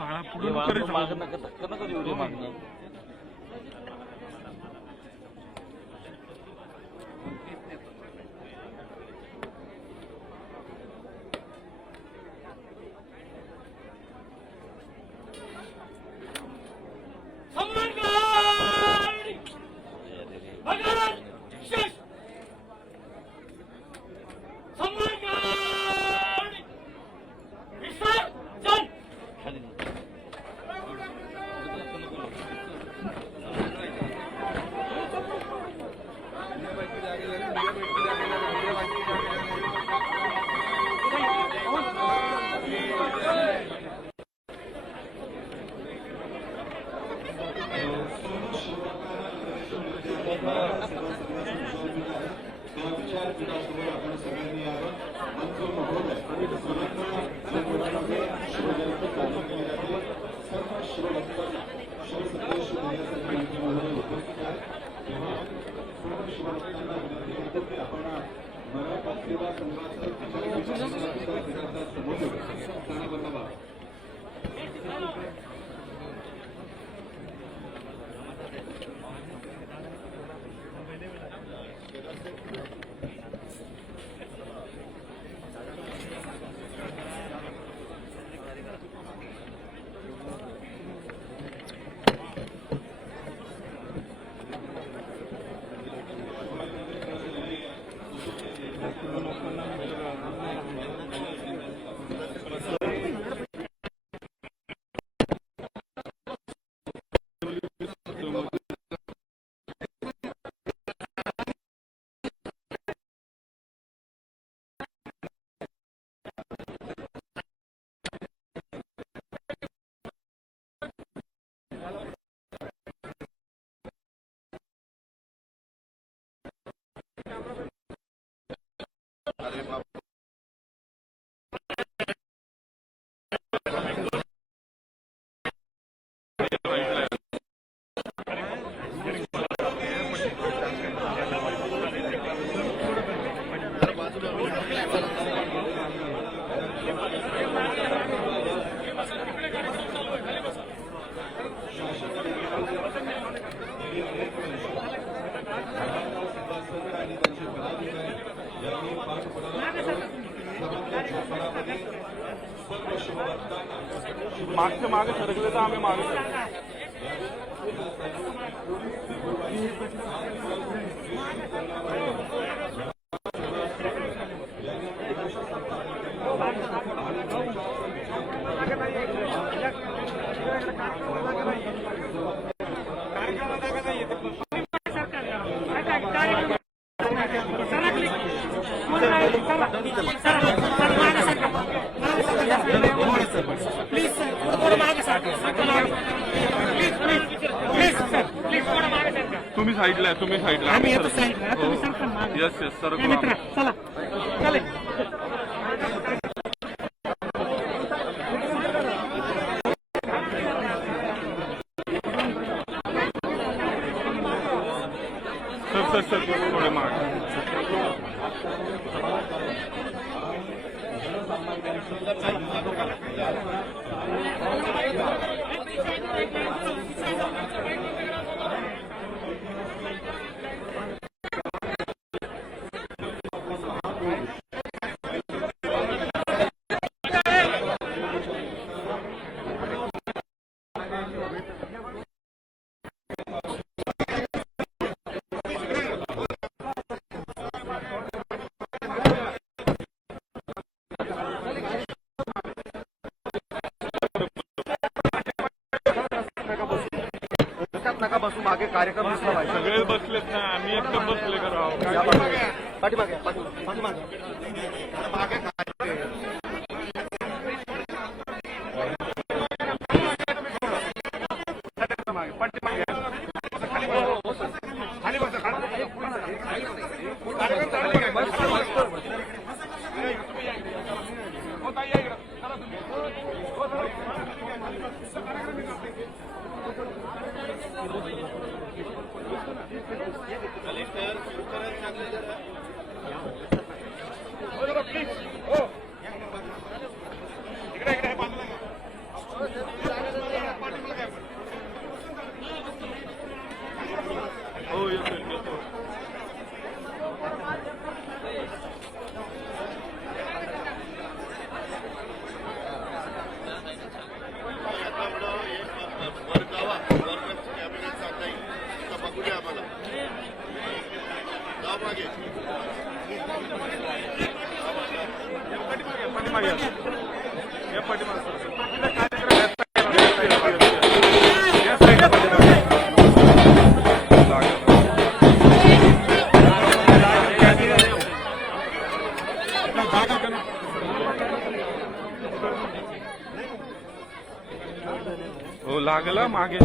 बाळा पुढे मागणं मागे सरकले तर आम्ही मागे तुम्ही साईडला आम्ही येतो साईडला तुम्ही सरका यस यस सर चला चालेल सर थोडे मागे नका बसू मागे कार्यक्रम दिसला पाहिजे सगळे बसलेत ना आम्ही एकदम बसले पाठीमागे पाठीमागे प्लीज हो लागला मागे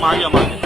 मागे मागे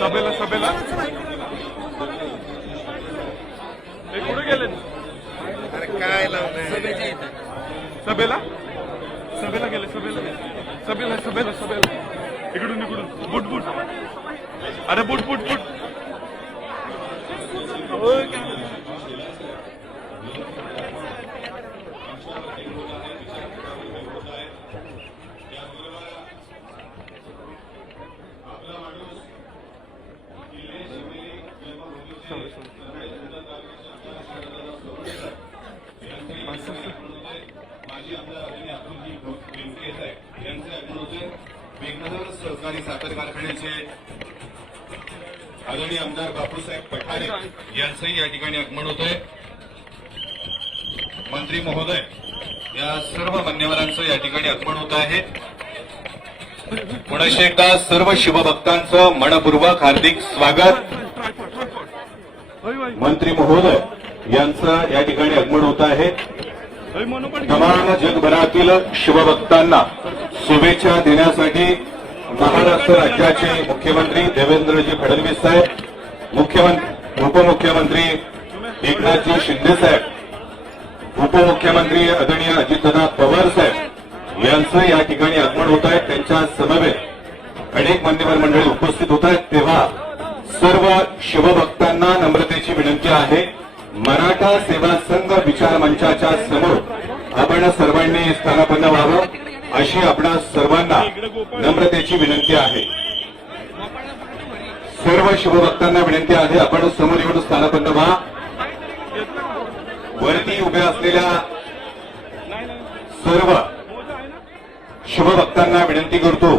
सभेला सभेला हे कुठे गेले काय लावलंय सभेला सभेला गेले सभेला सभेला सभेला सभेला इकडून इकडून बुट बुट अरे बुट बुट बुट मेघनगर सहकारी साखर कारखान्याचे आदरणीय आमदार बापूसाहेब पठारे यांचंही या ठिकाणी आगमन होत आहे. मंत्री महोदय या सर्व मान्यवरांचं या ठिकाणी आगमन होत आहे. पुन्हा एकदा सर्व शिवभक्तांचं मनपूर्वक हार्दिक स्वागत. मंत्री महोदय यांचं या ठिकाणी आगमन होत आहे. तमाम जगभरातील शिवभक्तांना शुभेच्छा देण्यासाठी महाराष्ट्र राज्याचे मुख्यमंत्री देवेंद्रजी फडणवीस साहेब, उपमुख्यमंत्री एकनाथजी शिंदे साहेब, उपमुख्यमंत्री आदरणीय अजितदादा पवार साहेब यांचं या ठिकाणी आगमन होत आहे. त्यांच्या समवेत अनेक मान्यवर मंडळी उपस्थित होत आहेत. तेव्हा सर्व शिवभक्तांना नम्रतेची विनंती आहे. मराठा सेवा संघ विचार मंचाच्या समोर आपण सर्वांनी स्थानापन्न व्हावं अशी आपणा सर्वांना नम्रतेची विनंती आहे. सर्व शिवभक्तांना विनंती आहे आपण समोर येऊन स्थानापन्न व्हा. वरती उभ्या असलेल्या सर्व शिवभक्तांना विनंती करतो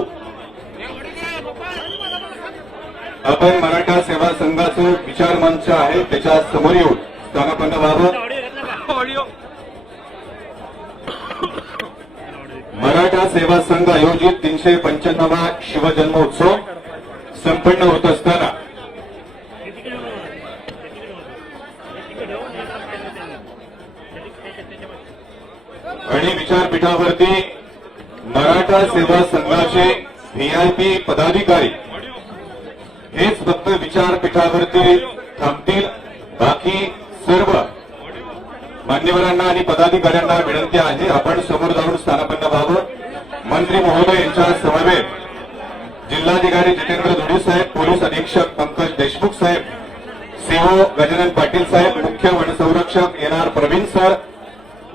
आपण मराठा सेवा संघाचं विचार मंच आहे त्याच्या समोर येऊन स्थानापन्न व्हावं. मराठा सेवा संघ आयोजित 395वा शिवजन्मोत्सव संपन्न होत असताना आणि विचारपीठावरती मराठा सेवा संघाचे व्हीआयपी पदाधिकारी हेच फक्त विचारपीठावरती थांबतील. बाकी सर्व मान्यवरांना आणि पदाधिकाऱ्यांना विनंती आहे आपण समोर जाऊन स्थानापन्न व्हावं. मंत्री महोदय यांच्या समवेत जिल्हाधिकारी जितेंद्र धुडे साहेब, पोलीस अधीक्षक पंकज देशमुख साहेब, सीओ गजानन पाटील साहेब, मुख्य वनसंरक्षक एन आर प्रवीण सर,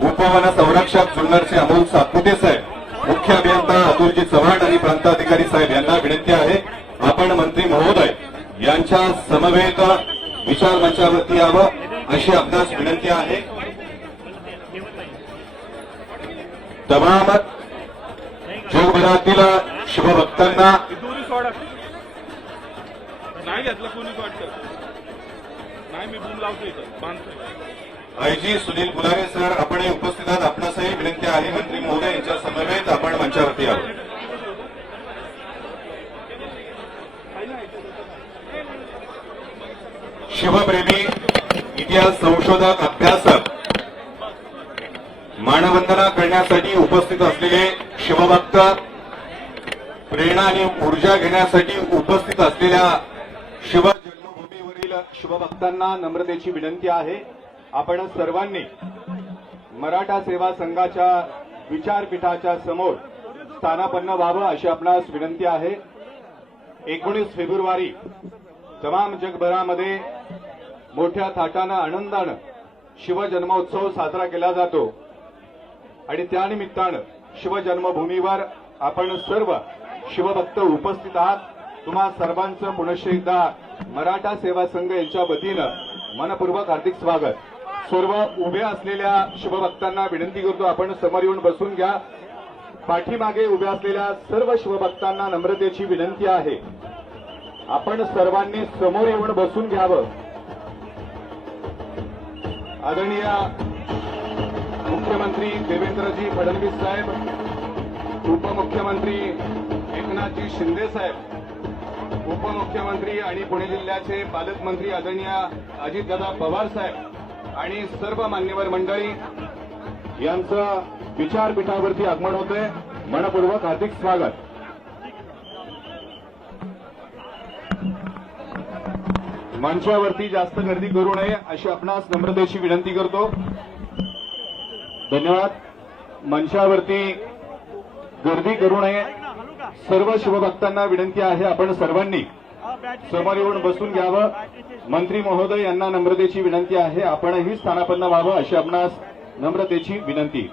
उपवन संरक्षक जुन्नरचे अमोल सातपुते साहेब, मुख्य अभियंता अतुलजी चव्हाण आणि प्रांताधिकारी साहेब यांना विनंती आहे आपण मंत्री महोदय यांच्या समवेत विचार मंचावरती यावं अशी आपणास विनंती आहे. तमाम जगभरातील शिवभक्तांना नाही घेतलं कोणीच वाटतं नाही मी बूम लावतो इथं बांधतोय. आयजी सुनील बुलारे सर आपण उपस्थित आहात. आपणासही विनंती आहे मंत्री महोदय यांच्या समवेत आपण मंचावरती यावं. शिवप्रेमी इतिहास संशोधक अभ्यासक मानवंदना करण्यासाठी उपस्थित असलेले शिवभक्त, प्रेरणा आणि ऊर्जा घेण्यासाठी उपस्थित असलेल्या शिव जन्मभूमीवरील शिवभक्तांना नम्रतेची विनंती आहे आपण सर्वांनी मराठा सेवा संघाच्या विचारपीठाच्या समोर स्थानापन्न व्हावं अशी आपणास विनंती आहे. 19 फेब्रुवारी तमाम जगभरामध्ये मोठ्या थाटानं आनंदानं शिवजन्मोत्सव साजरा केला जातो आणि त्यानिमित्तानं शिवजन्मभूमीवर आपण सर्व शिवभक्त उपस्थित आहात. तुम्हा सर्वांचं पुनश्च एकदा मराठा सेवा संघ यांच्या वतीनं मनपूर्वक हार्दिक स्वागत. सर्व उभे असलेल्या शिवभक्तांना विनंती करतो आपण समोर येऊन बसून घ्या. पाठीमागे उभ्या असलेल्या सर्व शिवभक्तांना नम्रतेची विनंती आहे आपण सर्वांनी समोर येऊन बसून घ्यावं. आदरणीय मुख्यमंत्री देवेंद्रजी फडणवीस साहेब, उपमुख्यमंत्री एकनाथजी शिंदे साहेब, उपमुख्यमंत्री आणि पुणे जिल्ह्याचे पालकमंत्री आदरणीय अजितदादा पवार साहेब आणि सर्व मान्यवर मंडळी यांचं विचारपीठावरती आगमन होतंय. मनपूर्वक हार्दिक स्वागत. मंचावरती जास्त गर्दी करू नये अशी आपणास नम्रतेची विनंती करतो. धन्यवाद. मंचावरती गर्दी करू नये. सर्व शिवभक्तांना विनंती आहे आपण सर्वांनी समोर येऊन बसून घ्यावं. मंत्री महोदय यांना नम्रतेची विनंती आहे आपणही स्थानापन्न व्हावं अशी आपणास नम्रतेची विनंती.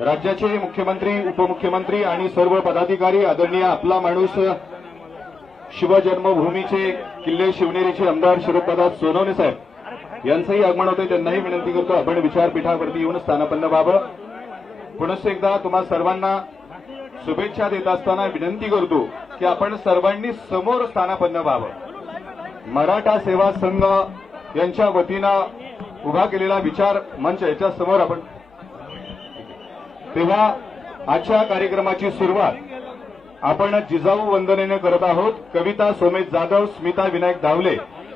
राज्याचे मुख्यमंत्री उपमुख्यमंत्री आणि सर्व पदाधिकारी आदरणीय आपला माणूस शिवजन्मभूमीचे किल्ले शिवनेरीचे आमदार शरददादा सोनवणे साहेब यांचंही आगमन होते. त्यांनाही विनंती करतो आपण विचारपीठावरती येऊन स्थानापन्न व्हावं. पुनश्च एकदा तुम्हा सर्वांना शुभेच्छा देत असताना विनंती करतो की आपण सर्वांनी समोर स्थानापन्न व्हावं. मराठा सेवा संघ यांच्या वतीनं उभा केलेला विचार मंच याच्या समोर आपण. तेव्हा आजच्या कार्यक्रमाची सुरुवात आपण जिजाऊ वंदनेने करत आहोत. कविता सोमेश जाधव, स्मिता विनायक धावले,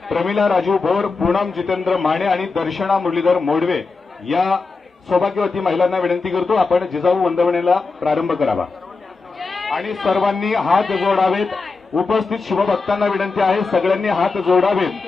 प्रमिला राजू भोर, पूनम जितेंद्र माने आणि दर्शना मुरलीधर मोडवे या सौभाग्यवती महिलांना विनंती करतो आपण जिजाऊ वंदनेला प्रारंभ करावा आणि सर्वांनी हात जोडावेत. उपस्थित शिवभक्तांना विनंती आहे सगळ्यांनी हात जोडावेत.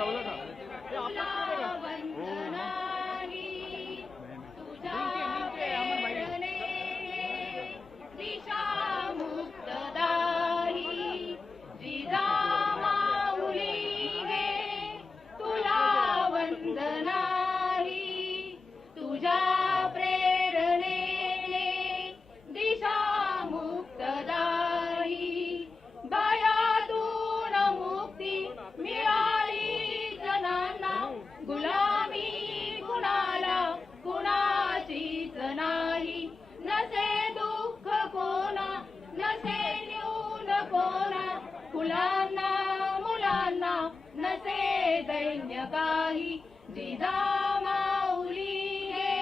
मुलांना नसे दैन्य काही जिजामाऊली हे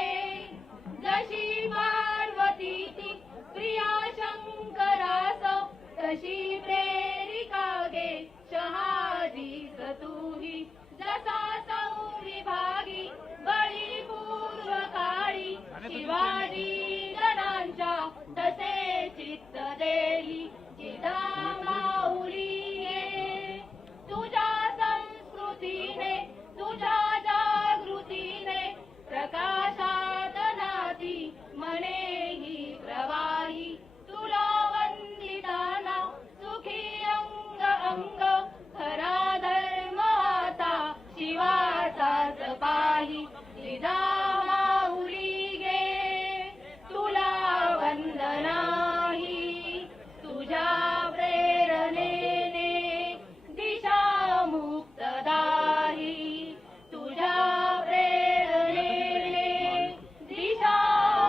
जशी पार्वती ती प्रिया शंकरास तशी प्रेरिका गे शहाजीस तूही जसा संविभागी बळी पूर्व काळी शिवाजी गणांच्या तसे चित्त देही जिजामाऊली हे तुझ्या संस्कृतीने तुझ्या जागृतीने प्रकाशात नाती मनेही प्रवाही तुला वंदिताना सुखी अंग अंग खरा धर्म आता शिवाचाच पाही जिजामाऊली गे तुला वंदनाही तुझ्या प्रेरणेने दिशा मुक्तदाही तुझ्या प्रेरणेने दिशा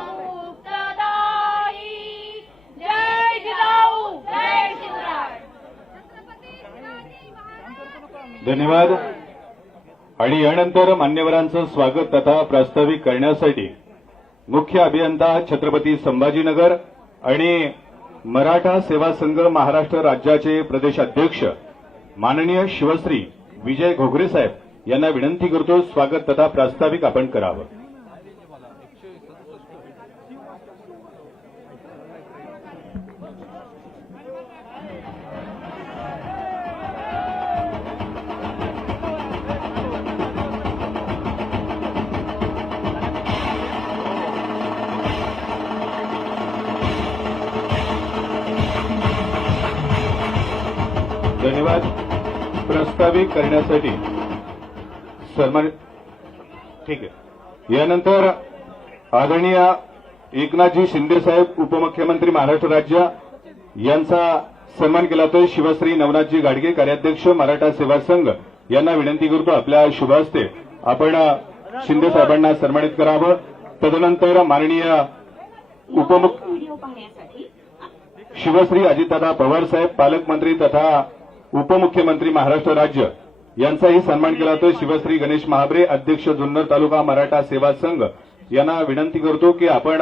मुक्तदाही. जय जिजाऊ जय शिवराय. धन्यवाद. आणि यानंतर मान्यवरांचं स्वागत तथा प्रास्ताविक करण्यासाठी मुख्य अभियंता छत्रपती संभाजीनगर आणि मराठा सेवा संघ महाराष्ट्र राज्याचे प्रदेश अध्यक्ष माननीय शिवश्री विजय घोगरे साहेब यांना विनंती करतो स्वागत तथा प्रास्ताविक आपण करावं. धन्यवाद. प्रस्तावित करण्यासाठी सन्मान. ठीक आहे. यानंतर आदरणीय एकनाथजी शिंदे साहेब उपमुख्यमंत्री महाराष्ट्र राज्य यांचा सन्मान केला तर शिवश्री नवनाथजी गाडगे कार्याध्यक्ष मराठा सेवा संघ यांना विनंती करतो आपल्या शुभ हस्ते आपण शिंदे साहेबांना सन्मानित करावं. तदनंतर माननीय शिवश्री अजितदादा पवार साहेब पालकमंत्री तथा उपमुख्यमंत्री महाराष्ट्र राज्य यांचाही सन्मान केला तर शिवश्री गणेश महाबरे अध्यक्ष जुन्नर तालुका मराठा सेवा संघ यांना विनंती करतो की आपण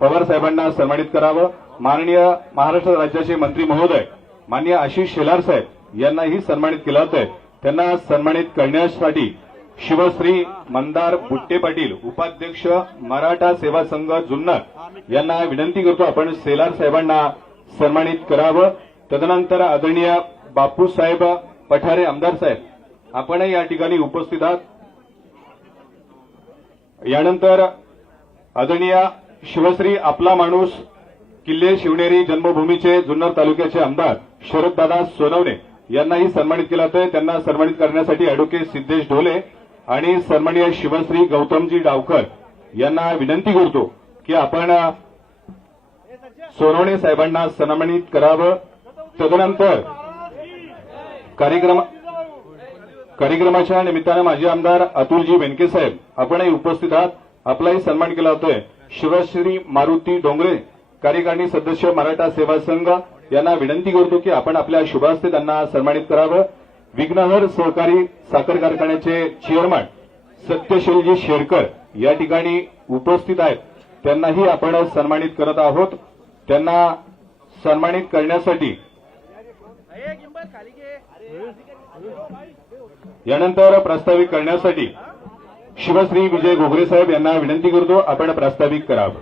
पवार साहेबांना सन्मानित करावं. माननीय महाराष्ट्र राज्याचे मंत्री महोदय माननीय आशिष शेलार साहेब यांनाही सन्मानित केलं होतं. त्यांना सन्मानित करण्यासाठी शिवश्री मंदार बुट्टे पाटील उपाध्यक्ष मराठा सेवा संघ जुन्नर यांना विनंती करतो आपण शेलार साहेबांना सन्मानित करावं. तदनंतर आदरणीय बापूसाहेब पठारे आमदार साहेब आपणही या ठिकाणी उपस्थित आहात. यानंतर आदरणीय शिवश्री आपला माणूस किल्ले शिवनेरी जन्मभूमीचे जुन्नर तालुक्याचे आमदार शरददादा सोनवणे यांनाही सन्मानित केलं जातंय. त्यांना सन्मानित करण्यासाठी अॅडव्होकेट सिद्धेश ढोले आणि सन्माननीय शिवश्री गौतमजी डावकर यांना विनंती करतो की आपण सोनवणे साहेबांना सन्मानित करावं. तदनंतर कार्यक्रमाच्या निमित्तानं माजी आमदार अतुलजी बेनके साहेब आपणही उपस्थित आहात. आपलाही सन्मान केला जातोय. शिवश्री मारुती डोंगरे कार्यकारिणी सदस्य मराठा सेवा संघ यांना विनंती करतो की आपण आपल्या शुभहस्ते त्यांना सन्मानित करावं. विघ्नहर सहकारी साखर कारखान्याचे चेअरमन सत्यशीलजी शेरकर या ठिकाणी उपस्थित आहेत. त्यांनाही आपण सन्मानित करत आहोत. त्यांना सन्मानित करण्यासाठी यानंतर प्रास्ताविक करण्यासाठी शिवश्री विजय घोगरे साहेब यांना विनंती करतो आपण प्रास्ताविक करावं.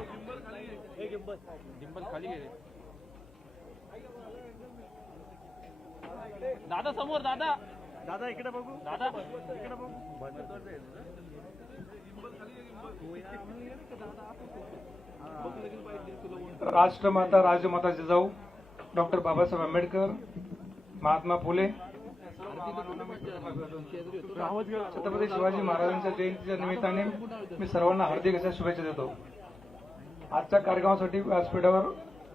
दादा समोर दादा दादा इकडे बघू दादा इकडे बघू. राष्ट्रमाता राजमाता जिजाऊ डॉक्टर बाबासाहेब आंबेडकर महात्मा फुले छत्रपती शिवाजी महाराजांच्या जयंतीच्या निमित्ताने मी सर्वांना हार्दिक अशा शुभेच्छा देतो. आजच्या कार्यक्रमासाठी व्यासपीठावर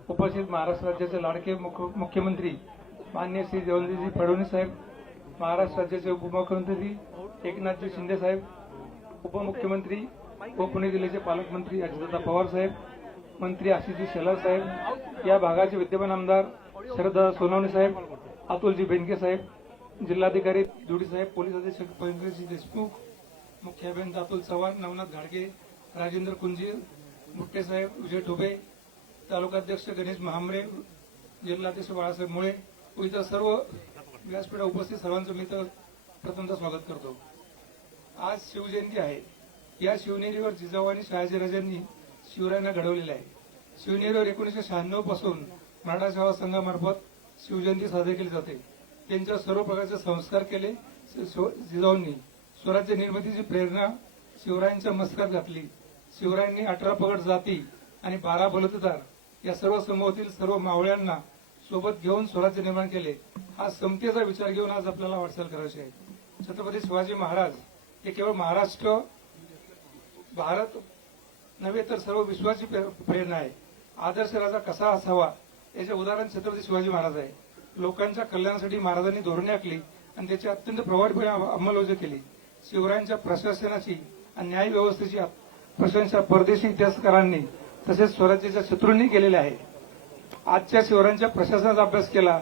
उपस्थित महाराष्ट्र राज्याचे लाडके मुख्यमंत्री माननीय श्री देवेंद्रजी फडणवीस साहेब, महाराष्ट्र राज्याचे उपमुख्यमंत्री एकनाथजी शिंदे साहेब, उपमुख्यमंत्री व पुणे जिल्ह्याचे पालकमंत्री अजितदादा पवार साहेब, मंत्री आशिषजी शेलार साहेब, या भागाचे विद्यमान आमदार शरददादा सोनवणे साहेब, अतुलजी बेनके साहेब, जिल्हाधिकारी जुडी साहेब, पोलीस अधीक्षक पंकजजी देशमुख, मुख्य अभियंता अतुल चव्हाण, नवनाथ घाडगे, राजेंद्र कुंजीर, बुट्टे साहेब, विजय ठोबे, तालुकाध्यक्ष गणेश महामरे, जिल्हाध्यक्ष बाळासाहेब मुळे व इतर सर्व व्यासपीठावर उपस्थित सर्वांचं मी तर प्रथमतः स्वागत करतो. आज शिवजयंती आहे. या शिवनेरीवर जिजाऊ आणि शहाजीराजांनी शिवरायांना घडवलेलं आहे. शिवनेरीवर 1996 पासून मराठा सेवा संघामार्फत शिवजयंती साजरी केली जाते. त्यांच्या सर्व प्रकारचे संस्कार केले. जिजाऊंनी स्वराज्य निर्मितीची प्रेरणा शिवरायांच्या मस्तकात घातली. शिवरायांनी 18 पगड जाती आणि 12 बलुतेदार या सर्व समूहातील सर्व मावळ्यांना सोबत घेऊन स्वराज्य निर्माण केले. हा समतेचा विचार घेऊन आज आपल्याला वाटचाल करायची आहे. छत्रपती शिवाजी महाराज हे केवळ महाराष्ट्र भारत नव्हे तर सर्व विश्वाची प्रेरणा आहे. आदर्श राजा कसा असावा याचे उदाहरण छत्रपती शिवाजी महाराज आहे. लोकांच्या कल्याणासाठी महाराजांनी धोरणे आखली आणि त्याची अत्यंत प्रभावीपणे अंमलबजावणी केली. शिवरायांच्या प्रशासनाची आणि न्याय व्यवस्थेची प्रशंसा परदेशी इतिहासकारांनी तसेच स्वराज्याच्या शत्रूंनी केलेली आहे. आजच्या शिवरायांच्या प्रशासनाचा अभ्यास केला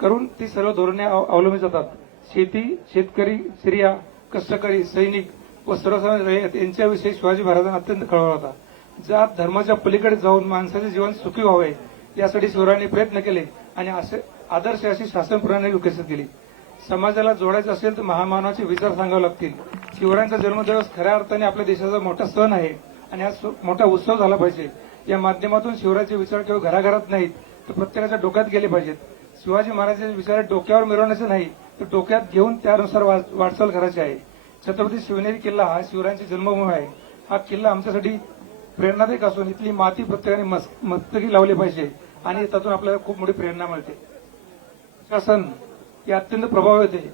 करून ती सर्व धोरणे अवलंबित जातात. शेती, शेतकरी, स्त्रिया, कष्टकरी, सैनिक व सर्वसामान्य रयत यांच्याविषयी शिवाजी महाराजांना अत्यंत कळवळ होता. जात धर्माच्या पलीकडे जाऊन माणसाचे जीवन सुखी व्हावे यासाठी शिवरायांनी प्रयत्न केले आणि आदर्श अशी शासन प्रणाली विकसित केली. समाजाला जोडायचं असेल तर महामानवाचे विचार सांगावे लागतील. शिवरायांचा जन्मदिवस खऱ्या अर्थाने आपल्या देशाचा मोठा सण आहे आणि हा मोठा उत्सव झाला पाहिजे. या माध्यमातून शिवरायांचे विचार केवळ घराघरात नाहीत तर प्रत्येकाच्या डोक्यात गेले पाहिजेत. शिवाजी महाराजांचे विचार डोक्यावर मिरवण्याचे नाही तर डोक्यात घेऊन त्यानुसार वाटचाल करायची आहे. छत्रपती शिवनेरी किल्ला हा शिवरायांची जन्मभूमी आहे. हा किल्ला आमच्यासाठी प्रेरणादायक असून इथली माती प्रत्येकाने मस्तकी लावली पाहिजे आणि त्यातून आपल्याला खूप मोठी प्रेरणा मिळते. शासन हे अत्यंत प्रभावी होते.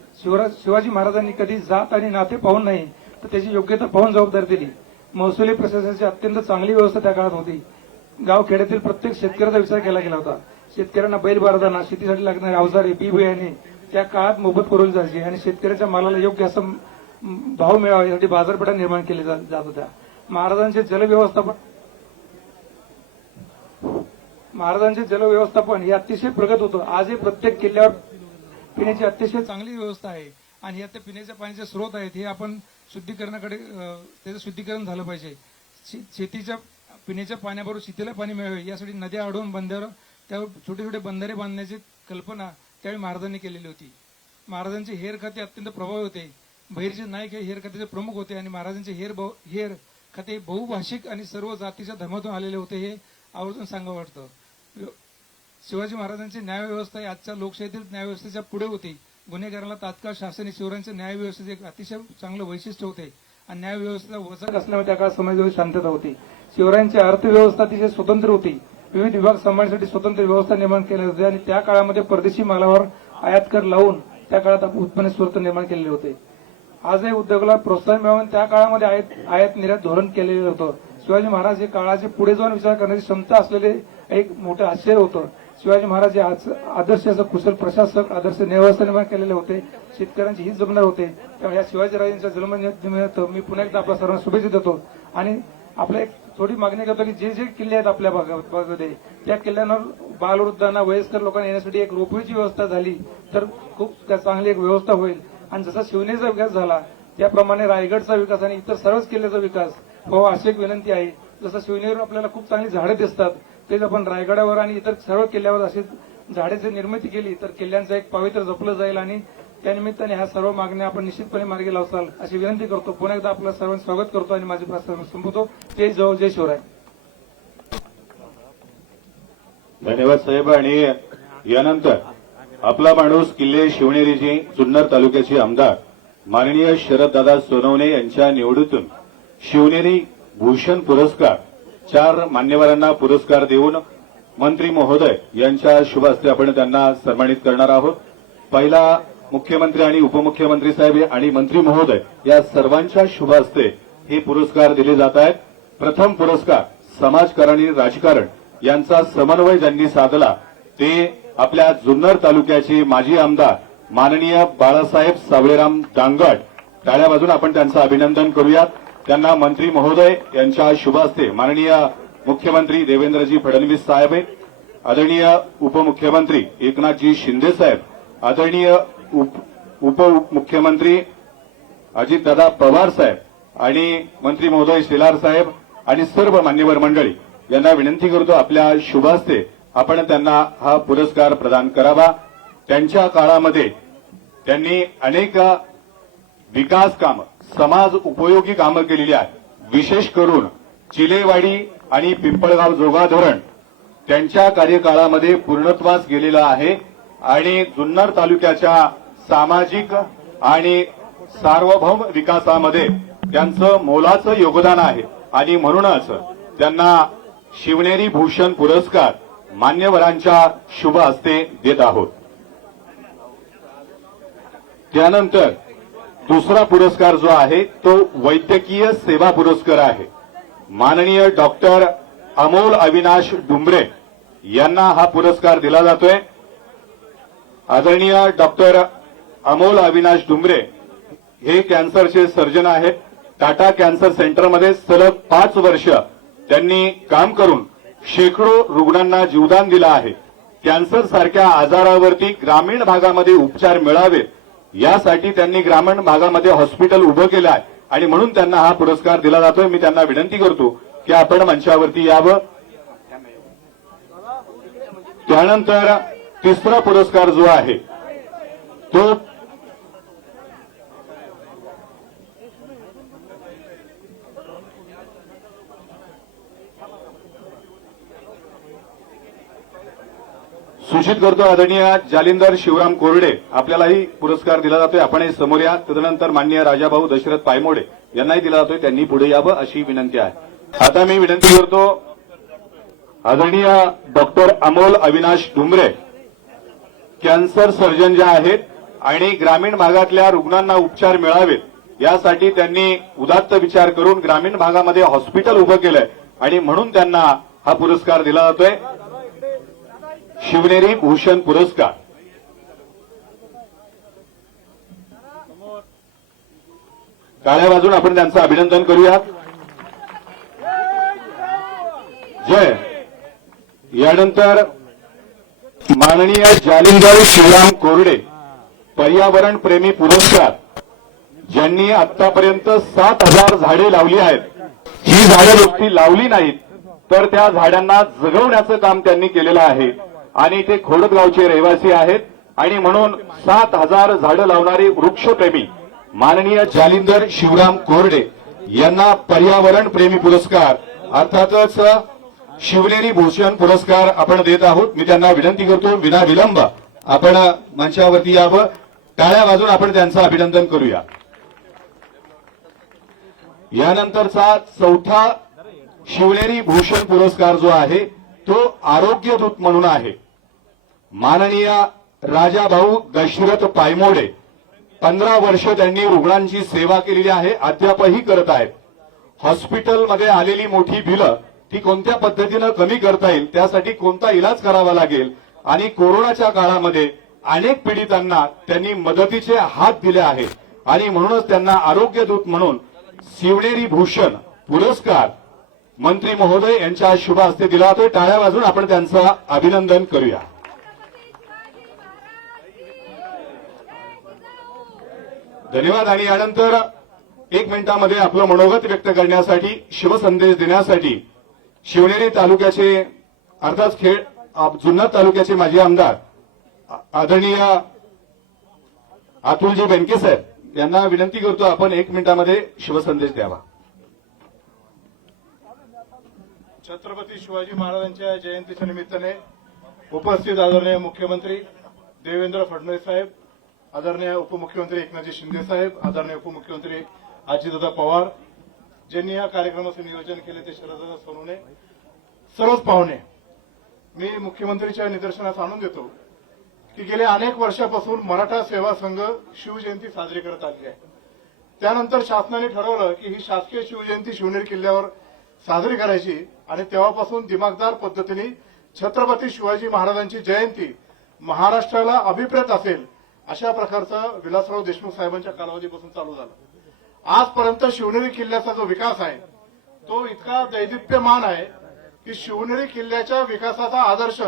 शिवाजी महाराजांनी कधी जात आणि नाते पाहून नाही तर त्याची योग्यता पाहून जबाबदारी दिली. महसुली प्रशासनाची अत्यंत चांगली व्यवस्था त्या काळात होती. गावखेड्यातील प्रत्येक शेतकऱ्याचा विचार केला गेला होता. शेतकऱ्यांना बैल बारदाना, शेतीसाठी लागणारे अवजारे, बी बियाणे त्या काळात मोफत पुरवली जायची आणि शेतकऱ्याच्या मालाला योग्य असं भाव मिळावा यासाठी बाजारपेठा निर्माण केल्या जात होत्या. महाराजांचे जलव्यवस्थापन हे अतिशय प्रगत होतं. आजही प्रत्येक किल्ल्यावर पिण्याची अतिशय चांगली व्यवस्था आहे आणि यात पिण्याच्या पाण्याचे स्रोत आहेत. हे आपण शुद्धीकरणाकडे त्याचं शुद्धीकरण झालं पाहिजे. शेतीच्या पिण्याच्या पाण्याबरोबर शेतीला पाणी मिळावे यासाठी नद्या अडवून बंधारे त्यावर छोटे छोटे बंधारे बांधण्याची कल्पना त्यावेळी महाराजांनी केलेली होती. महाराजांचे हेर खाते अत्यंत प्रभावी होते. बहिर्जी नाईक हे हेर खात्याचे प्रमुख होते आणि महाराजांचे हेर खाते बहुभाषिक आणि सर्व जातीच्या धर्मातून आलेले होते हे आवर्जून सांगावं वाटतं. शिवाजी महाराजांची न्यायव्यवस्था ही आजच्या लोकशाहीतील न्यायव्यवस्थेच्या पुढे होती. गुन्हेगाराला तात्काळ शासन शिवरायांचे न्यायव्यवस्थेचे एक अतिशय चांगलं वैशिष्ट्य होते आणि न्यायव्यवस्थेचा वचक असल्यामुळे त्या काळात समाजामध्ये शांतता होती. शिवरायांची अर्थव्यवस्था अतिशय स्वतंत्र होती. विविध विभाग सांभाळण्यासाठी स्वतंत्र व्यवस्था निर्माण केली होती आणि त्या काळामध्ये परदेशी मालावर आयात कर लावून त्या काळात उत्पन्न स्रोत निर्माण केलेले होते. आजही उद्योगाला प्रोत्साहन मिळवून त्या काळामध्ये आयात निर्यात धोरण केलेलं होतं. शिवाजी महाराज हे काळाचे पुढे जाऊन विचार करण्याची क्षमता असलेले एक मोठं आश्चर्य होतं. शिवाजी महाराज हे आदर्श असं कुशल प्रशासक, आदर्श न्यायव्यवस्था निर्माण केलेले होते. शेतकऱ्यांची हित जमणार होते. त्यामुळे या शिवाजीराजांच्या जन्मनिमित्त मी पुन्हा एकदा आपल्या सर्वांना शुभेच्छा देतो आणि आपल्या एक थोडी मागणी करतो की जे जे किल्ले आहेत आपल्या भागामध्ये त्या किल्ल्यांवर बालवृद्धांना वयस्कर लोकांना येण्यासाठी एक रोपवेची व्यवस्था झाली तर खूप चांगली एक व्यवस्था होईल. आणि जसा शिवनेरीचा विकास झाला त्याप्रमाणे रायगडचा विकास आणि इतर सर्वच किल्ल्याचा विकास व्हावा अशी एक विनंती आहे. जसं शिवनेरीवर आपल्याला खूप चांगली झाडे दिसतात तेच आपण रायगडावर आणि इतर सर्व किल्ल्यावर अशी झाडेची निर्मिती केली तर किल्ल्यांचं एक पावित्र्य जपलं जाईल आणि त्यानिमित्ताने ह्या सर्व मागण्या आपण निश्चितपणे मार्गी लावसाल अशी विनंती करतो. पुन्हा एकदा आपलं सर्वांचं स्वागत करतो आणि माझी प्रार्थना संपवतो. जय जय जय शिवराय. धन्यवाद साहेब. आणि यानंतर आपला माणूस किल्ले शिवनेरीचे जुन्नर तालुक्याचे आमदार माननीय शरददादा सोनवणे यांच्या निवडीतून शिवनेरी भूषण पुरस्कार 4 मान्यवरांना पुरस्कार देऊन मंत्री महोदय यांच्या शुभ हस्ते आपण त्यांना सन्मानित करणार आहोत. पहिला मुख्यमंत्री आणि उपमुख्यमंत्री साहेब आणि मंत्री महोदय या सर्वांच्या शुभ हस्ते हे पुरस्कार दिले जात आहेत. प्रथम पुरस्कार समाजकारण आणि राजकारण यांचा समन्वय ज्यांनी साधला ते आपल्या जुन्नर तालुक्याचे माजी आमदार माननीय बाळासाहेब सावळेराम दांगट. टाळ्या वाजून आपण त्यांचं अभिनंदन करूयात. त्यांना मंत्री महोदय यांच्या शुभ हस्ते माननीय मुख्यमंत्री देवेंद्रजी फडणवीस साहेब, आदरणीय उपमुख्यमंत्री एकनाथजी शिंदे साहेब, आदरणीय उपमुख्यमंत्री अजितदादा पवार साहेब आणि मंत्री महोदय शेलार साहेब आणि सर्व मान्यवर मंडळी यांना विनंती करतो आपल्या शुभ हस्ते आपण त्यांना हा पुरस्कार प्रदान करावा. त्यांच्या काळामध्ये त्यांनी अनेक विकास कामं, समाज उपयोगी कामं केलेली आहेत. विशेष करून चिलेवाडी आणि पिंपळगाव जोगा धरण त्यांच्या कार्यकाळामध्ये पूर्णत्वास गेलेलं आहे आणि जुन्नर तालुक्याच्या सामाजिक आणि सार्वभौम विकासामध्ये त्यांचं मोलाचं योगदान आहे आणि म्हणूनच त्यांना शिवनेरी भूषण पुरस्कार मान्यवरांच्या शुभ हस्ते देत आहोत. त्यानंतर दुसरा पुरस्कार जो आहे तो वैद्यकीय सेवा पुरस्कार आहे. माननीय डॉक्टर अमोल अविनाश डुंबरे यांना हा पुरस्कार दिला जातोय. आदरणीय डॉक्टर अमोल अविनाश डुंबरे हे कॅन्सरचे सर्जन आहेत. टाटा कॅन्सर सेंटरमध्ये सलग 5 वर्ष त्यांनी काम करून शेकडो रुग्णांना जीवदान दिलं आहे. कॅन्सर सारख्या आजारावरती ग्रामीण भागामध्ये उपचार मिळावेत यासाठी त्यांनी ग्रामीण भागामध्ये हॉस्पिटल उभं केलं आहे आणि म्हणून त्यांना हा पुरस्कार दिला जातोय. मी त्यांना विनंती करतो की आपण मंचावरती यावं. त्यानंतर तिसरा पुरस्कार जो आहे तो सूचित करतो आदरणीय जालिंदर शिवराम कोरडे आपल्यालाही पुरस्कार दिला जातोय. आपणही समोर या. तदनंतर माननीय राजाभाऊ दशरथ पायमोडे यांनाही दिला जातोय. त्यांनी पुढे यावं अशी विनंती आहे. आता मी विनंती करतो आदरणीय doctor Amol Avinash Dumbre cancer surgeon जे आहेत आणि ग्रामीण भागातल्या रुग्णांना उपचार मिळावेत यासाठी त्यांनी उदात्त विचार करून ग्रामीण भागामध्ये हॉस्पिटल उभं केलंय आणि म्हणून त्यांना हा पुरस्कार दिला जातोय. शिवनेरी भूषण पुरस्कार. टाळ्या वाजून आपण त्यांचं अभिनंदन करूया. जय. यानंतर माननीय जालिंदर शिवराम कोरडे पर्यावरण प्रेमी पुरस्कार ज्यांनी आतापर्यंत 7,000 झाडे लावली आहेत ही झाडं नुसती लावली नाहीत, तर त्या झाडांना जगवण्याचं काम त्यांनी केलेलं आहे. आणि ते खोडदगावचे रहिवासी आहेत आणि म्हणून 7,000 झाडं लावणारे वृक्षप्रेमी माननीय जालिंदर शिवराम कोरडे यांना पर्यावरण प्रेमी पुरस्कार अर्थातच शिवनेरी भूषण पुरस्कार आपण देत आहोत. मी त्यांना विनंती करतो, विनाविलंब आपण मंचावरती यावं. टाळ्या वाजून आपण त्यांचं अभिनंदन करूया. यानंतरचा चौथा शिवनेरी भूषण पुरस्कार जो आहे तो आरोग्यदूत म्हणून आहे. माननीय राजाभाऊ दशरथ पायमोडे 15 वर्ष त्यांनी रुग्णांची सेवा केलेली आहे, अद्यापही करत आहेत. हॉस्पिटलमध्ये आलेली मोठी बिलं ती कोणत्या पद्धतीनं कमी करता येईल, त्यासाठी कोणता इलाज करावा लागेल आणि कोरोनाच्या काळामध्ये अनेक पीडितांना त्यांनी मदतीचे हात दिले आहेत आणि म्हणूनच त्यांना आरोग्यदूत म्हणून शिवनेरी भूषण पुरस्कार मंत्री महोदय यांच्या शुभ हस्ते दिला जातोय. टाळ्या वाजून आपण त्यांचं अभिनंदन करूया. धन्यवाद. आणि यानंतर 1 मिनिटामध्ये आपलं मनोगत व्यक्त करण्यासाठी, शिवसंदेश देण्यासाठी शिवनेरी तालुक्याचे अर्थात जुन्नर तालुक्याचे माजी आमदार आदरणीय अतुलजी बेनके साहेब यांना विनंती करतो, आपण 1 मिनिटामध्ये शिवसंदेश द्यावा. छत्रपती शिवाजी महाराजांच्या जयंतीच्या निमित्ताने उपस्थित आदरणीय मुख्यमंत्री देवेंद्र फडणवीस साहेब, आदरणीय उपमुख्यमंत्री एकनाथजी शिंदे साहेब, आदरणीय उपमुख्यमंत्री अजितदादा पवार, ज्यांनी या कार्यक्रमाचं नियोजन केले ते शरददादा सोनवणे, सर्वच पाहुणे, मी मुख्यमंत्रीच्या निदर्शनास आणून देतो की गेल्या अनेक वर्षापासून मराठा सेवा संघ शिवजयंती साजरी करत आली आहे. त्यानंतर शासनाने ठरवलं की ही शासकीय शिवजयंती शिवनेरी किल्ल्यावर साजरी करायची आणि तेव्हापासून दिमागदार पद्धतीने छत्रपती शिवाजी महाराजांची जयंती महाराष्ट्राला अभिप्रेत असेल अशा प्रकारचा विलासराव देशमुख साहेबांच्या कालावधीपासून चालू झाला. आजपर्यंत शिवनेरी किल्ल्याचा जो विकास आहे तो इतका दैदिप्यमान आहे की शिवनेरी किल्ल्याच्या विकासाचा आदर्श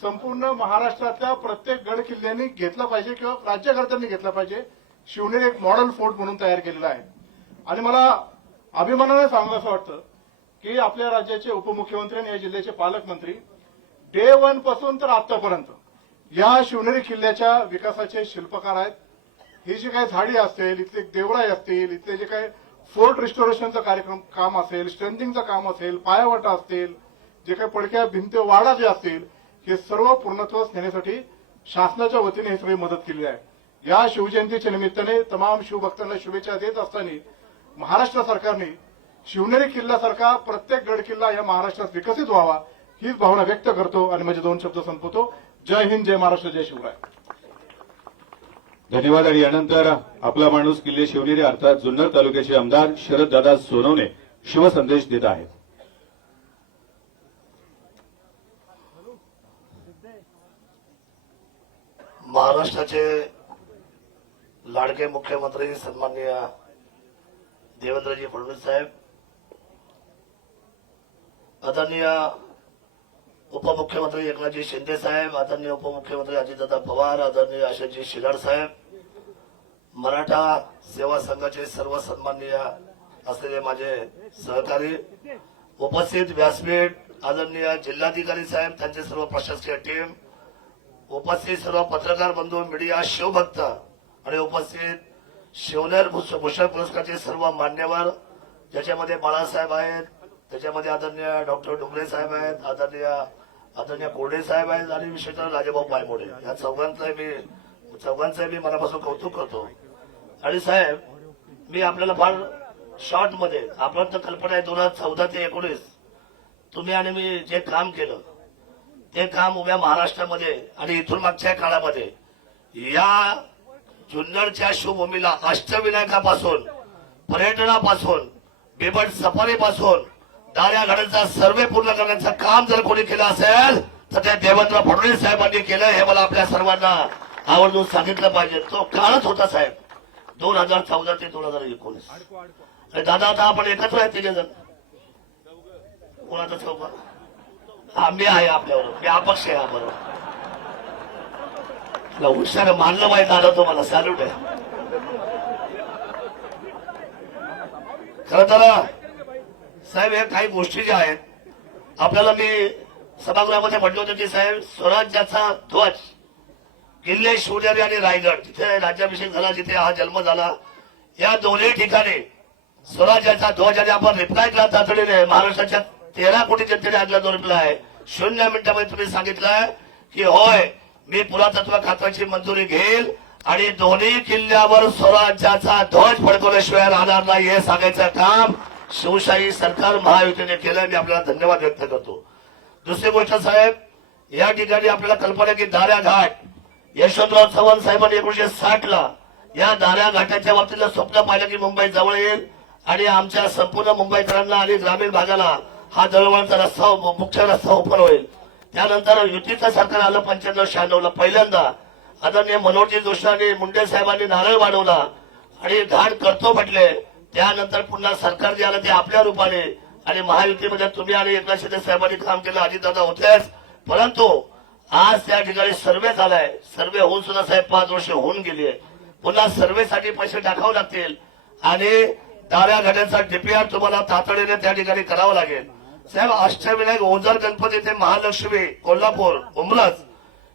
संपूर्ण महाराष्ट्रातल्या प्रत्येक गड किल्ल्यांनी घेतला पाहिजे किंवा राज्यकर्त्यांनी घेतला पाहिजे. शिवनेरी एक मॉडेल फोर्ट म्हणून तयार केलेला आहे. आणि मला अभिमानाने सांगू असं वाटतं की आपल्या राज्याचे उपमुख्यमंत्री आणि या जिल्ह्याचे पालकमंत्री डे 1 पासून तर आतापर्यंत या शिवनेरी किल्ल्याच्या विकासाचे शिल्पकार आहेत. ही जी काही झाडी असतील, इथले देवराई असतील, इथले जे काही फोर्ट रिस्टोरेशनचं काम असेल, स्ट्रेंथिंगचं काम असेल, पायावाटा असतील, जे काही पडक्या भिंती वाडा जे असतील, हे सर्व पूर्णत्वास नेण्यासाठी शासनाच्या वतीने ही सगळी मदत केली आहे. या शिवजयंतीच्या निमित्ताने तमाम शिवभक्तांना शुभेच्छा देत असताना महाराष्ट्र सरकारने शिवनेरी किल्ल्यासारखा प्रत्येक गड किल्ला या महाराष्ट्रात विकसित व्हावा हीच भावना व्यक्त करतो आणि माझे 2 शब्द संपवतो. जय हिंद, जय महाराष्ट्र, जय शिवराय. धन्यवाद. आणि यानंतर आपला माणूस किल्ले शिवनेरी अर्थात जुन्नर तालुक्याचे आमदार शरददादा सोनवणे शिवसंदेश देत आहेत. महाराष्ट्राचे लाडके मुख्यमंत्री सन्माननीय देवेंद्रजी फडणवीस साहेब, आदरणीय उपमुख्यमंत्री एकनाथजी शिंदे साहेब, आदरणीय उपमुख्यमंत्री अजितदादा पवार, आदरणीय आशिषजी शिलाड साहेब, मराठा सेवा संघाचे सर्व सन्माननीय असलेले माझे सहकारी, उपस्थित व्यासपीठ, आदरणीय जिल्हाधिकारी साहेब, त्यांचे सर्व प्रशासकीय टीम, उपस्थित सर्व पत्रकार बंधू, मीडिया, शिवभक्त आणि उपस्थित शिवनेर भूषण पुरस्कारचे सर्व मान्यवर, ज्याच्यामध्ये बाळासाहेब आहेत, त्याच्यामध्ये आदरणीय डॉक्टर डुंगरे साहेब आहेत, आदरणीय कोरडे साहेब आहेत आणि विशेषतः राजाभाऊ पायमोडे, या चौघांचं मी मनापासून कौतुक करतो. आणि साहेब, मी आपल्याला फार शॉर्टमध्ये, आपल्याला तर कल्पना आहे 2014 ते 19 तुम्ही आणि मी जे काम केलं ते काम उभ्या महाराष्ट्रामध्ये आणि इथून मागच्या काळामध्ये या जुन्नरच्या शिवभूमीला अष्टविनायकापासून, पर्यटनापासून, बिबट सफारीपासून दाऱ्या घडांचा सर्वे पूर्ण करण्याचं काम जर कोणी केलं असेल तर ते देवेंद्र फडणवीस साहेबांनी केलं. हे मला आपल्या सर्वांना आवर्जून सांगितलं पाहिजे. तो काळच होता साहेब, 2014 ते 2019. आणि दादा आता आपण एकत्र आहे 3 जण. कोणाचा चौका? मी आहे आपल्यावर, मी अपक्ष आहे बरोबर. हुशार मानलं माहित आलं, तो मला सॅल्यूट आहे. खरं तर साहेब या काही गोष्टी ज्या आहेत आपल्याला मी सभागृहामध्ये म्हटलं होतं की साहेब स्वराज्याचा ध्वज किल्ले शिवनेरी आणि रायगड जिथे राज्याभिषेक झाला जिथे हा जन्म झाला या दोन्ही ठिकाणी स्वराज्याचा ध्वज आणि आपण रिप्लाय केला तातडीने महाराष्ट्राच्या 13 कोटी जनतेने आणला जो रिप्लाय 0 मिनिटांमध्ये तुम्ही सांगितलं की होय मी पुरातत्व खात्याची मंजुरी घेईल आणि दोन्ही किल्ल्यावर स्वराज्याचा ध्वज फडकवल्याशिवाय राहणार नाही हे सांगायचं काम शिवशाही सरकार महायुतीने केलं. मी आपल्याला धन्यवाद व्यक्त करतो. दुसरी गोष्ट साहेब या ठिकाणी आपल्याला कल्पना की दाऱ्या घाट यशवंतराव चव्हाण साहेबांनी 1960 या दाऱ्या घाटाच्या बाबतीतलं स्वप्न पाहिलं की मुंबई जवळ येईल आणि आमच्या संपूर्ण मुंबईकरांना आणि ग्रामीण भागाला हा दळणवळणचा रस्ता मुख्य रस्ता ओपन होईल. त्यानंतर युतीचं सरकार आलं 95-96 पहिल्यांदा आदरणीय मनोहरजी जोशी आणि मुंडे साहेबांनी नारळ वाढवला आणि घाट करतो म्हटले. त्यानंतर पुन्हा सरकार जे आलं ते आपल्या रूपाने आणि महायुतीमध्ये तुम्ही आणि एकनाथ शिंदे साहेबांनी काम केलं अजितदादा होतेच. परंतु आज त्या ठिकाणी सर्वे झालाय. सर्वे होऊन सुद्धा साहेब 5 वर्ष होऊन गेली आहे. पुन्हा सर्वेसाठी पैसे टाकावे लागतील आणि दाऱ्या घाटाचा डीपीआर तुम्हाला तातडीने त्या ठिकाणी करावं लागेल. साहेब अष्टविनायक ओझर गणपती ते महालक्ष्मी कोल्हापूर उमरज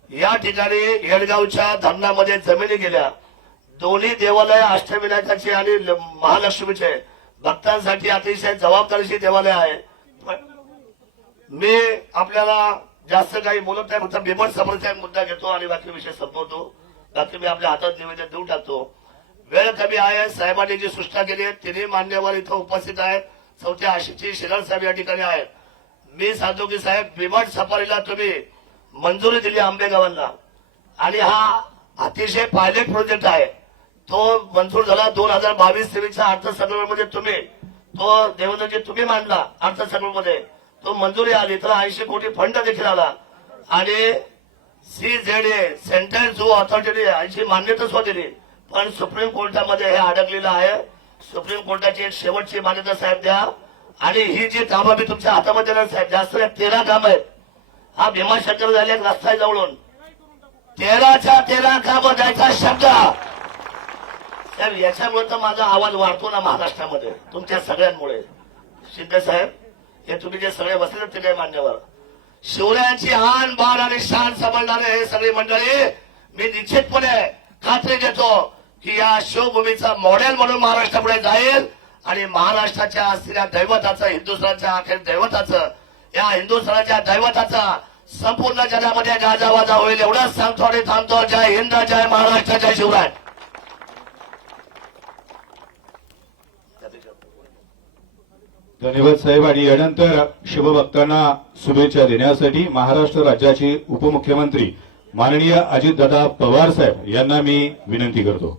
या ठिकाणी येडगावच्या धरणामध्ये जमिनी गेल्या. दोन्ही देवालय अष्टविनायकाचे आणि महालक्ष्मीचे भक्तांसाठी अतिशय जबाबदारीची देवालय आहे. मी आपल्याला जास्त काही बोलत नाही फक्त बिमट समर्थाचा मुद्दा घेतो आणि बाकी विषय संपवतो. बाकी मी आपल्या हातात निवेदन देऊन टाकतो. वेळ कमी आहे. साहेबांनी जी सूचना केली आहे तिन्ही मान्यवर इथं उपस्थित आहेत. चौथ्या आशीची शिराळ साहेब या ठिकाणी आहेत. मी सांगतो की साहेब बिमट सफारीला तुम्ही मंजुरी दिली आंबेगावांना आणि हा अतिशय पायलट प्रोजेक्ट आहे. तो मंजूर झाला 2022-23च्या अर्थसंकल्पामध्ये तुम्ही तो देवेंद्रजी तुम्ही मांडला अर्थसंकल्पामध्ये तो मंजुरी आली. तर 80 कोटी फंड देखील आला आणि CZA सेंट्रल झू ऑथॉरिटीने याची मान्यता सुद्धा दिली. पण सुप्रीम कोर्टामध्ये हे अडकलेलं आहे. सुप्रीम कोर्टाची एक शेवटची मान्यता साहेब द्या आणि ही जी कामं मी तुमच्या हातामध्ये देणार साहेब जास्त 13 कामं आहेत. हा भीमाशंकर झाले एक रस्ता जवळून 13च्या 13 कामं द्यायचा शब्द साहेब. याच्यामुळे तर माझा आवाज वाढतो ना महाराष्ट्रामध्ये तुमच्या सगळ्यांमुळे. शिंदे साहेब हे तुम्ही जे सगळे बसले ते काही मान्यवर शिवरायांची आन बाण आणि शान सांभाळणारे हे सगळी मंडळी मी निश्चितपणे खात्री देतो की या शिवभूमीचा मॉडेल म्हणून महाराष्ट्रापुढे जाईल आणि महाराष्ट्राच्या असलेल्या दैवताचं हिंदुस्थानच्या अखेर दैवताचं या हिंदुस्थानाच्या दैवताचा संपूर्ण जगामध्ये गाजावाजा होईल एवढंच सांगतो आणि थांबतो. जय हिंद जय महाराष्ट्र जय शिवराय. धन्यवाद साहेब. आणि यानंतर शिवभक्तांना शुभेच्छा देण्यासाठी महाराष्ट्र राज्याचे उपमुख्यमंत्री माननीय अजितदादा पवार साहेब यांना मी विनंती करतो.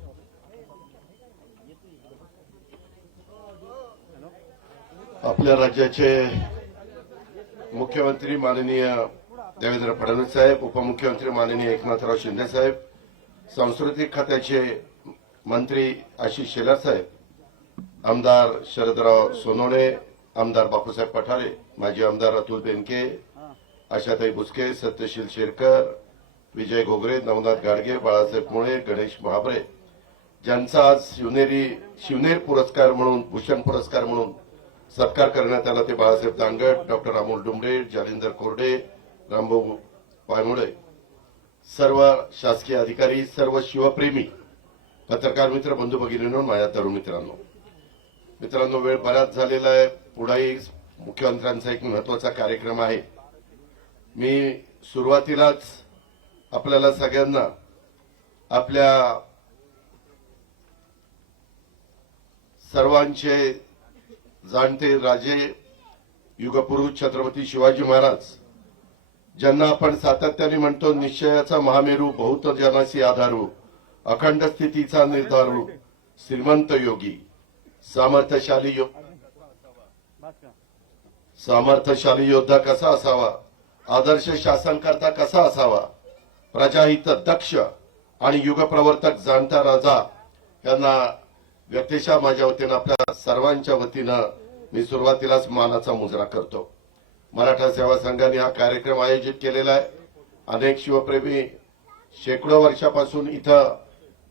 आपल्या राज्याचे मुख्यमंत्री माननीय देवेंद्र फडणवीस साहेब, उपमुख्यमंत्री माननीय एकनाथराव शिंदे साहेब, सांस्कृतिक खात्याचे मंत्री आशिष शेलार साहेब, आमदार शरदराव सोनवणे, आमदार बापूसाहेब पठारे, माजी आमदार अतुल बेनके, आशाताई बुचके, सत्यशील शेरकर, विजय घोगरे, नवनाथ गाडगे, बाळासाहेब मुळे, गणेश महाबरे, ज्यांचा आज शिवनेर पुरस्कार म्हणून भूषण पुरस्कार म्हणून सत्कार करण्यात आला ते बाळासाहेब दांगट, डॉक्टर अमोल डुंबरे, जालिंदर कोरडे, रामभाऊ पायमुळे, सर्व शासकीय अधिकारी, सर्व शिवप्रेमी पत्रकार मित्र, बंधू भगिनींनो, माझ्या तरुण मित्रांनो, वेळ बराच झालेला आहे. पुढेही मुख्यमंत्र्यांचा एक महत्वाचा कार्यक्रम आहे. मी सुरुवातीलाच आपल्याला सगळ्यांना आपल्या सर्वांचे जाणते राजे युगपुरुष छत्रपती शिवाजी महाराज ज्यांना आपण सातत्याने म्हणतो निश्चयाचा महामेरू, बहुत जनासी आधारू, अखंड स्थितीचा निर्धारू, श्रीमंत योगी, सामर्थ्यशाली योद्धा कसा असावा, आदर्श शासनकर्ता कसा असावा, प्रजाहित दक्ष आणि युगप्रवर्तक जाणता राजा यांना व्यक्तिशः माझ्या वतीनं आपल्या सर्वांच्या वतीनं मी सुरुवातीलाच मानाचा मुजरा करतो. मराठा सेवा संघाने हा कार्यक्रम आयोजित केलेला आहे. अनेक शिवप्रेमी शेकडो वर्षापासून इथं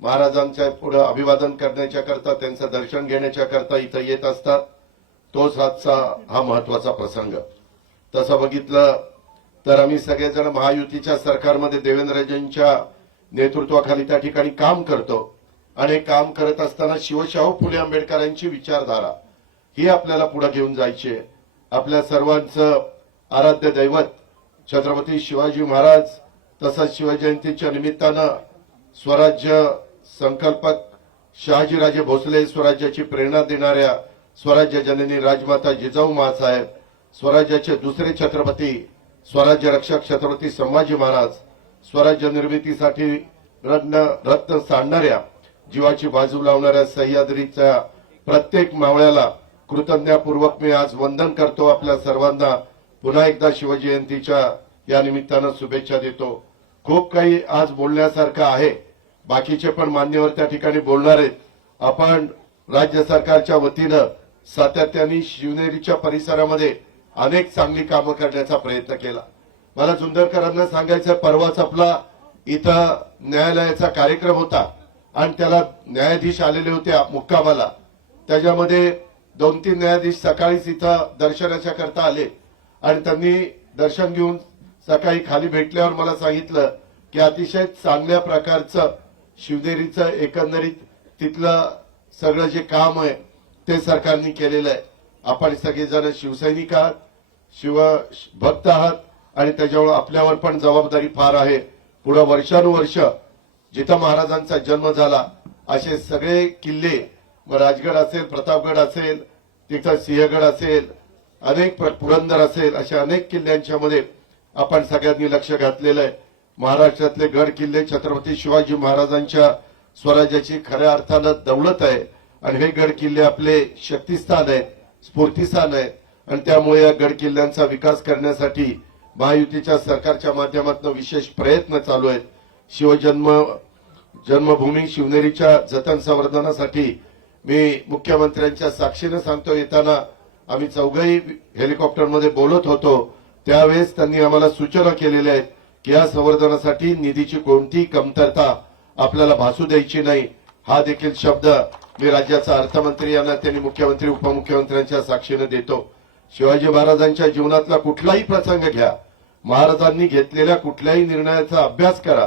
महाराजांच्या पुढे अभिवादन करण्याच्या करता, त्यांचं दर्शन घेण्याच्या करता इथं येत असतात. तोच आजचा हा महत्वाचा प्रसंग. तसं बघितलं तर आम्ही सगळेजण महायुतीच्या सरकारमध्ये देवेंद्रजींच्या नेतृत्वाखाली त्या ठिकाणी काम करतो आणि काम करत असताना शिवशाहू फुले आंबेडकरांची विचारधारा ही आपल्याला पुढे घेऊन जायची आहे. आपल्या सर्वांचं आराध्य दैवत छत्रपती शिवाजी महाराज तसंच शिवजयंतीच्या निमित्तानं स्वराज्य संकल्पक शहाजीराजे भोसले, स्वराज्याची प्रेरणा देणाऱ्या स्वराज्य जननी राजमाता जिजाऊ माँसाहेब, स्वराज्याचे दुसरे छत्रपती स्वराज्य रक्षक छत्रपती संभाजी महाराज, स्वराज्य निर्मितीसाठी रत्न सांडणाऱ्या जीवाची बाजू लावणाऱ्या सह्याद्रीच्या प्रत्येक मावळ्याला कृतज्ञतापूर्वक मी आज वंदन करतो. आपल्या सर्वांना पुन्हा एकदा शिवजयंतीच्या या निमित्तानं शुभेच्छा देतो. खूप काही आज बोलण्यासारखं आहे. बाकीचे पण मान्यवर त्या ठिकाणी बोलणार आहेत. आपण राज्य सरकारच्या वतीनं सातत्याने शिवनेरीच्या परिसरामध्ये अनेक चांगली कामं करण्याचा प्रयत्न केला. मला जुंदरकरांना सांगायचं, परवाच आपला इथं न्यायालयाचा कार्यक्रम होता आणि त्याला न्यायाधीश आलेले होते मुक्कामाला. त्याच्यामध्ये 2-3 न्यायाधीश सकाळीच इथं दर्शनाच्या करता आले आणि त्यांनी दर्शन घेऊन सकाळी खाली भेटल्यावर मला सांगितलं की अतिशय चांगल्या प्रकारचं शिवनेरीचं एकंदरीत तिथलं सगळं जे काम आहे ते सरकारने केलेलं आहे. आपण सगळेजण शिवसैनिक आहात, शिवभक्त आहात आणि त्याच्यामुळे आपल्यावर पण जबाबदारी फार आहे. पुढे वर्षानुवर्ष जिथं महाराजांचा जन्म झाला असे सगळे किल्ले, मग राजगड असेल, प्रतापगड असेल, तिथं सिंहगड असेल, अनेक पुरंदर असेल, अशा अनेक किल्ल्यांच्या मध्ये आपण सगळ्यांनी लक्ष घातलेलं आहे. महाराष्ट्रातले गड किल्ले छत्रपती शिवाजी महाराजांच्या स्वराज्याची खऱ्या अर्थानं दौलत आहे आणि हे गड किल्ले आपले शक्तिस्थान आहेत, स्फूर्तिस्थान आहेत आणि त्यामुळे या गड किल्ल्यांचा विकास करण्यासाठी महायुतीच्या सरकारच्या माध्यमातून विशेष प्रयत्न चालू आहेत. जन्मभूमी शिवनेरीच्या जतन संवर्धनासाठी मी मुख्यमंत्र्यांच्या साक्षीनं सांगतो, येताना आम्ही चौघही हेलिकॉप्टरमध्ये बोलत होतो त्यावेळेस त्यांनी आम्हाला सूचना केलेल्या आहेत की या संवर्धनासाठी निधीची कोणतीही कमतरता आपल्याला भासू द्यायची नाही. हा देखील शब्द मी राज्याचा अर्थमंत्री यांना, त्यांनी मुख्यमंत्री उपमुख्यमंत्र्यांच्या साक्षीनं देतो. शिवाजी महाराजांच्या जीवनातला कुठलाही प्रसंग घ्या, महाराजांनी घेतलेल्या कुठल्याही निर्णयाचा अभ्यास करा.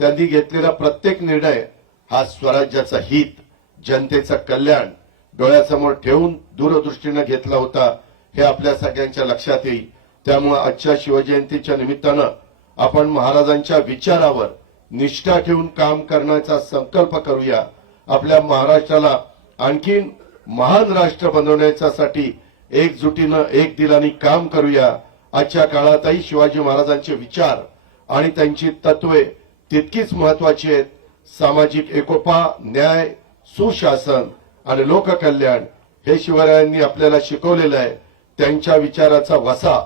त्यांनी घेतलेला प्रत्येक निर्णय हा स्वराज्याचं हित, जनतेचं कल्याण डोळ्यासमोर ठेवून दूरदृष्टीनं घेतला होता, हे आपल्या सगळ्यांच्या लक्षात येईल. त्यामुळे आजच्या शिवजयंतीच्या निमित्तानं आपण महाराजांच्या विचारावर निष्ठा ठेवून काम करण्याचा संकल्प करूया. आपल्या महाराष्ट्राला आणखीन महान राष्ट्र बनवण्यासाठी एकजुटीनं एक दिलाने काम करूया. आजच्या काळातही शिवाजी महाराजांचे विचार आणि त्यांची तत्वे तितकीच महत्वाची आहेत. सामाजिक एकोपा, न्याय, सुशासन आणि लोककल्याण हे शिवरायांनी आपल्याला शिकवलेलं आहे. त्यांच्या विचाराचा वसा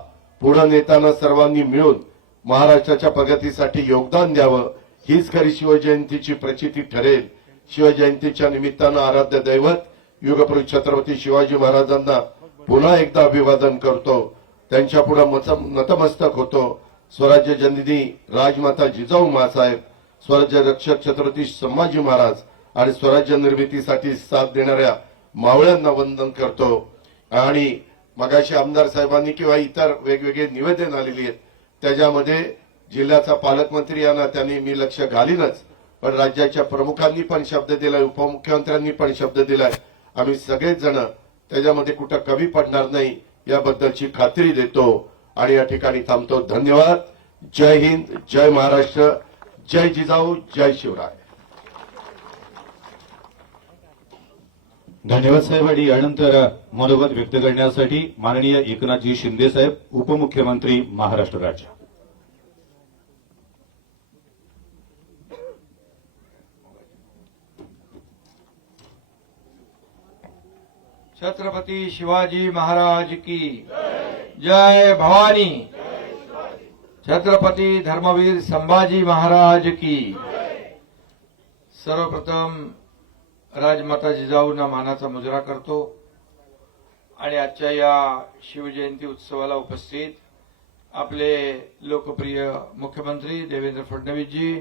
पुढे नेताना सर्वांनी मिळून महाराष्ट्राच्या प्रगतीसाठी योगदान द्यावं, हीच खरी शिवजयंतीची प्रचिती ठरेल. शिवजयंतीच्या निमित्तानं आराध्य दैवत युगपुरुष छत्रपती शिवाजी महाराजांना पुन्हा एकदा अभिवादन करतो, त्यांच्यापुढे नतमस्तक होतो. स्वराज्य जननी राजमाता जिजाऊ माँसाहेब, स्वराज्य रक्षक छत्रपती संभाजी महाराज आणि स्वराज्य निर्मितीसाठी साथ देणाऱ्या मावळ्यांना वंदन करतो. आणि मगाशी आमदार साहेबांनी किंवा इतर वेगवेगळे निवेदन आलेली आहेत, त्याच्यामध्ये जिल्ह्याचा पालकमंत्री यांना त्यांनी मी लक्ष घालीनच, पण राज्याच्या प्रमुखांनी पण शब्द दिलाय, उपमुख्यमंत्र्यांनी पण शब्द दिलाय. आम्ही सगळेच जण त्याच्यामध्ये कुठं कमी पडणार नाही याबद्दलची खात्री देतो आणि या ठिकाणी थांबतो. धन्यवाद. जय हिंद, जय महाराष्ट्र, जय जिजाऊ, जय शिवराय. धन्यवाद साहेब. आणि यानंतर मनोगत व्यक्त करण्यासाठी माननीय एकनाथजी शिंदे साहेब, उपमुख्यमंत्री महाराष्ट्र राज्य. छत्रपती शिवाजी महाराज की जय. भवानी. छत्रपती धर्मवीर संभाजी महाराज की. सर्वप्रथम राजमाता जिजाऊंना मानाचा मुजरा करतो आणि आजच्या या शिवजयंती उत्सवाला उपस्थित आपले लोकप्रिय मुख्यमंत्री देवेंद्र फडणवीसजी,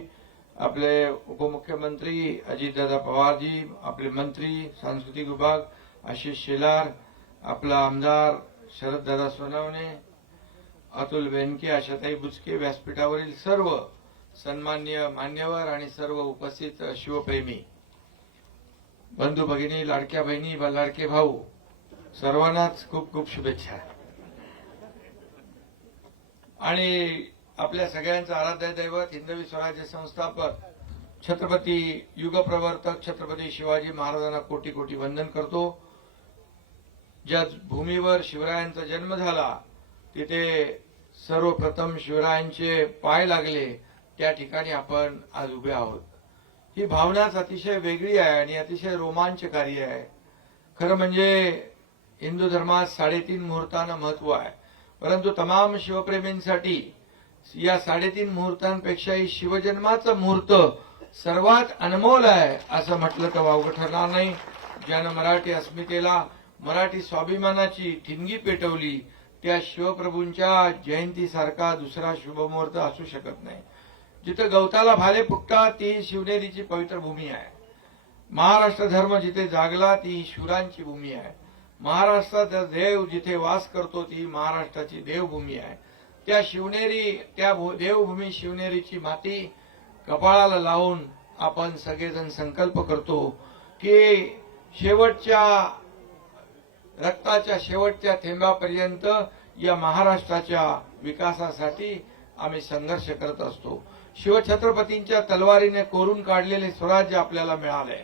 आपले उपमुख्यमंत्री अजितदादा पवारजी, आपले मंत्री सांस्कृतिक विभाग आशिष शेलार, आपला आमदार शरददादा सोनवणे, अतुल बेनके, आशाताई बुचके, व्यासपीठावरील सर्व सन्माननीय मान्यवर आणि सर्व उपस्थित शिवप्रेमी बंधू भगिनी, लाडक्या बहिणी, लाडके भाऊ, सर्वांनाच खूप खूप शुभेच्छा. आणि आपल्या सगळ्यांचं आराध्य दैवत हिंदवी स्वराज्य संस्थापक छत्रपती युगप्रवर्तक छत्रपती शिवाजी महाराजांना कोटी कोटी वंदन करतो. ज्या भूमीवर शिवरायांचा जन्म झाला तिथे सर्वप्रथम शिवरायांचे पाय लागले, त्या ठिकाणी आपण आज उभे आहोत. ही भावनाच अतिशय वेगळी आहे आणि अतिशय रोमांचकारी आहे. खरं म्हणजे हिंदू धर्मात 3.5 मुहूर्तांना महत्व आहे, परंतु तमाम शिवप्रेमींसाठी या 3.5 मुहूर्तांपेक्षाही शिवजन्माचं मुहूर्त सर्वात अनमोल आहे असं म्हटलं तर वावगं ठरणार नाही. ज्यानं मराठी अस्मितेला, मराठी स्वाभिमानाची ठिणगी पेटवली, त्या शिवप्रभूंच्या जयंतीसारखा दुसरा शुभमुहूर्त असू शकत नाही. जिथे गवताला भाले फुटतात ती शिवनेरीची पवित्र भूमी आहे. महाराष्ट्र धर्म जिथे जागला ती शूरांची भूमी आहे. महाराष्ट्राचा देव जिथे वास करतो ती महाराष्ट्राची देवभूमी आहे. त्या शिवनेरी, त्या देवभूमी शिवनेरीची माती कपाळाला लावून आपण सगळेजण संकल्प करतो की शेवटच्या रक्ताच्या शेवटच्या थेंबापर्यंत या महाराष्ट्राच्या विकासासाठी आम्ही संघर्ष करत असतो. शिवछत्रपतींच्या तलवारीने कोरून काढलेले स्वराज्य आपल्याला मिळाले.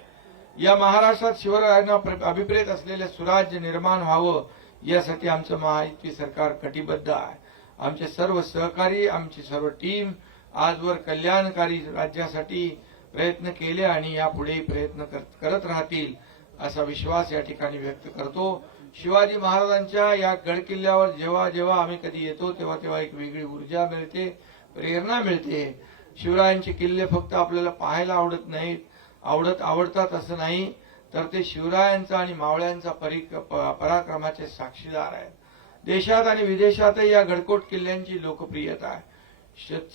या महाराष्ट्रात शिवरायांना अभिप्रेत असलेले स्वराज्य निर्माण व्हावं यासाठी आमचं महायुती सरकार कटिबद्ध आहे. आमचे सर्व सहकारी, आमची सर्व टीम आजवर कल्याणकारी राज्यासाठी प्रयत्न केले आणि यापुढेही प्रयत्न करत राहतील असा विश्वास या ठिकाणी व्यक्त करतो. शिवाजी महाराजांच्या या गडकिल्ल्यावर जेव्हा जेव्हा आम्ही कधी येतो तेव्हा तेव्हा एक वेगळी ऊर्जा मिळते, प्रेरणा मिळते. शिवरायांचे किल्ले फक्त आपल्याला पाहायला आवडत नाहीत, आवडतात असं नाही, तर ते शिवरायांचा आणि मावळ्यांचा पराक्रमाचे साक्षीदार आहेत. देशात आणि विदेशातही या गडकोट किल्ल्यांची लोकप्रियता आहे.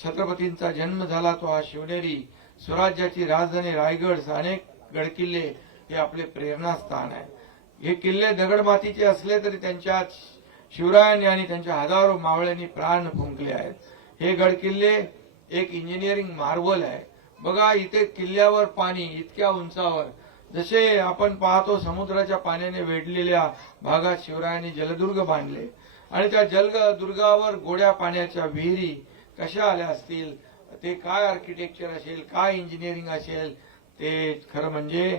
छत्रपतींचा जन्म झाला तो हा शिवनेरी, स्वराज्याची राजधानी रायगड, अनेक गडकिल्ले हे आपले प्रेरणास्थान आहे. हे किल्ले दगडमातीचे असले तरी त्यांच्यात शिवरायांनी आणि त्यांच्या हजारो मावळ्यांनी प्राण फुंकले आहेत. हे गडकिल्ले एक इंजिनिअरिंग मार्वल आहे. बघा, इथे किल्ल्यावर पाणी इतक्या उंचावर, जसे आपण पाहतो समुद्राच्या पाण्याने वेढलेल्या भागात शिवरायांनी जलदुर्ग बांधले आणि त्या जलदुर्गावर गोड्या पाण्याच्या विहिरी कशा आल्या असतील, ते काय आर्किटेक्चर असेल, काय इंजिनिअरिंग असेल, ते खरं म्हणजे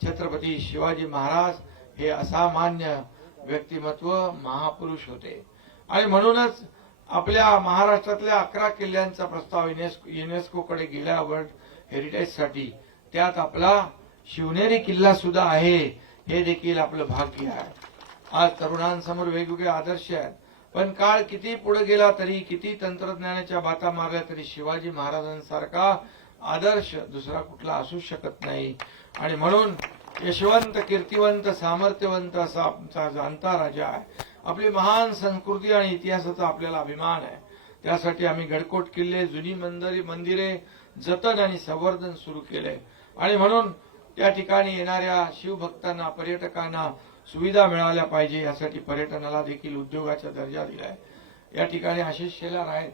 छत्रपती शिवाजी महाराज हे असामान्य व्यक्तिमत्व, महापुरुष होते. आणि म्हणूनच आपल्या महाराष्ट्रातल्या 11 किल्ल्यांचा प्रस्ताव युनेस्कोकडे गेला वर्ल्ड हेरिटेजसाठी. त्यात आपला शिवनेरी किल्ला सुद्धा आहे. हे देखील आपलं भाग्य आहे. आज तरुणांसमोर वेगवेगळे आदर्श आहेत, पण काळ किती पुढे गेला तरी, किती तंत्रज्ञानाच्या बाता मारल्या तरी शिवाजी महाराजांसारखा आदर्श दुसरा कुठला असू शकत नाही. आणि म्हणून यशवंत, कीर्तिवंत, सामर्थ्यवंत असा आमचा जाणता राजा आहे. आपली महान संस्कृती आणि इतिहासाचा आपल्याला अभिमान आहे. त्यासाठी आम्ही गडकोट किल्ले, जुनी मंदिरे जतन आणि संवर्धन सुरू केले. आणि म्हणून त्या ठिकाणी येणाऱ्या शिवभक्तांना, पर्यटकांना सुविधा मिळाल्या पाहिजे यासाठी पर्यटनाला देखील उद्योगाचा दर्जा दिलाय. या ठिकाणी आशिष शेलार आहेत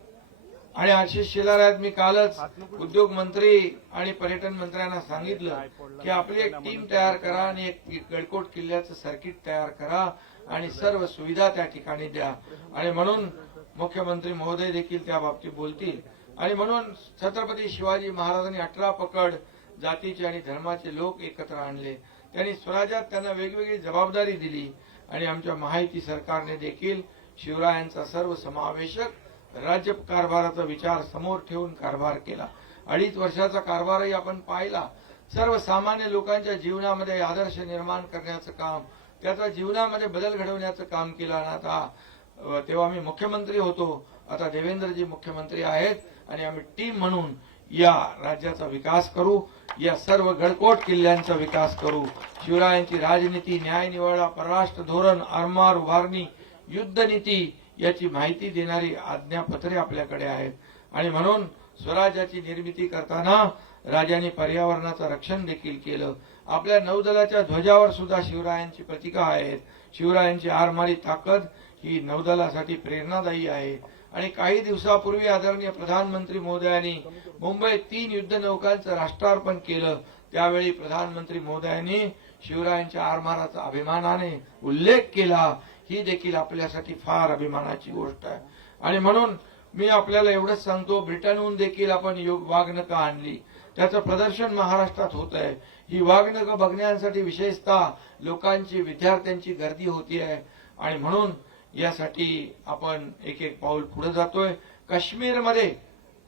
आणि आशिष शेलार आहेत. मी कालच उद्योग मंत्री आणि पर्यटन मंत्र्यांना सांगितलं की आपली एक टीम तयार करा आणि एक गडकोट किल्ल्याचं सर्किट तयार करा आणि सर्व सुविधा त्या ठिकाणी द्या. आणि म्हणून मुख्यमंत्री महोदय देखील त्या बाबतीत बोलतील. आणि म्हणून छत्रपती शिवाजी महाराजांनी 18 पकड जातीचे आणि धर्माचे लोक एकत्र आणले. त्यांनी स्वराज्यात त्यांना वेगवेगळी जबाबदारी दिली आणि आमच्या महायुती सरकारने देखील शिवरायांचा सर्वसमावेशक राज्य कारभाराचा विचार समोर ठेवून कारभार केला. 2.5 वर्षाचा कारभारही आपण पाहिला. सर्वसामान्य लोकांच्या जीवनामध्ये आदर्श निर्माण करण्याचं काम, त्याचा जीवनामध्ये बदल घडवण्याचं काम केलं. आता तेव्हा मी मुख्यमंत्री होतो, आता देवेंद्रजी मुख्यमंत्री आहेत आणि आम्ही टीम म्हणून या राज्याचा विकास करू, या सर्व गडकोट किल्ल्यांचा विकास करू. शिवरायांची राजनीती, न्यायनिवाडा, परराष्ट्र धोरण, आरमार उभारणी, युद्धनीती याची माहिती देणारी आज्ञापत्रे आपल्याकडे आहेत. आणि म्हणून स्वराज्याची निर्मिती करताना राजांनी पर्यावरणाचं रक्षण देखील केलं आपल्या नौदलाच्या ध्वजावर सुद्धा शिवरायांची प्रतीका आहेत. शिवरायांची आरमारी ताकद ही नौदलासाठी प्रेरणादायी आहे. आणि काही दिवसापूर्वी आदरणीय प्रधानमंत्री महोदयांनी मुंबईत 3 युद्धनौकांचं राष्ट्रार्पण केलं. त्यावेळी प्रधानमंत्री महोदयांनी शिवरायांच्या आरमाराचा अभिमानाने उल्लेख केला. ही देखील आपल्यासाठी फार अभिमानाची गोष्ट आहे. आणि म्हणून मी आपल्याला एवढंच सांगतो, ब्रिटनहून देखील आपण वाघनखं आणली, त्याचं प्रदर्शन महाराष्ट्रात होत आहे. ही वाघनखं बघण्यासाठी विशेषतः लोकांची, विद्यार्थ्यांची गर्दी होती आहे. आणि म्हणून यासाठी आपण एक एक पाऊल पुढे जातोय. काश्मीरमध्ये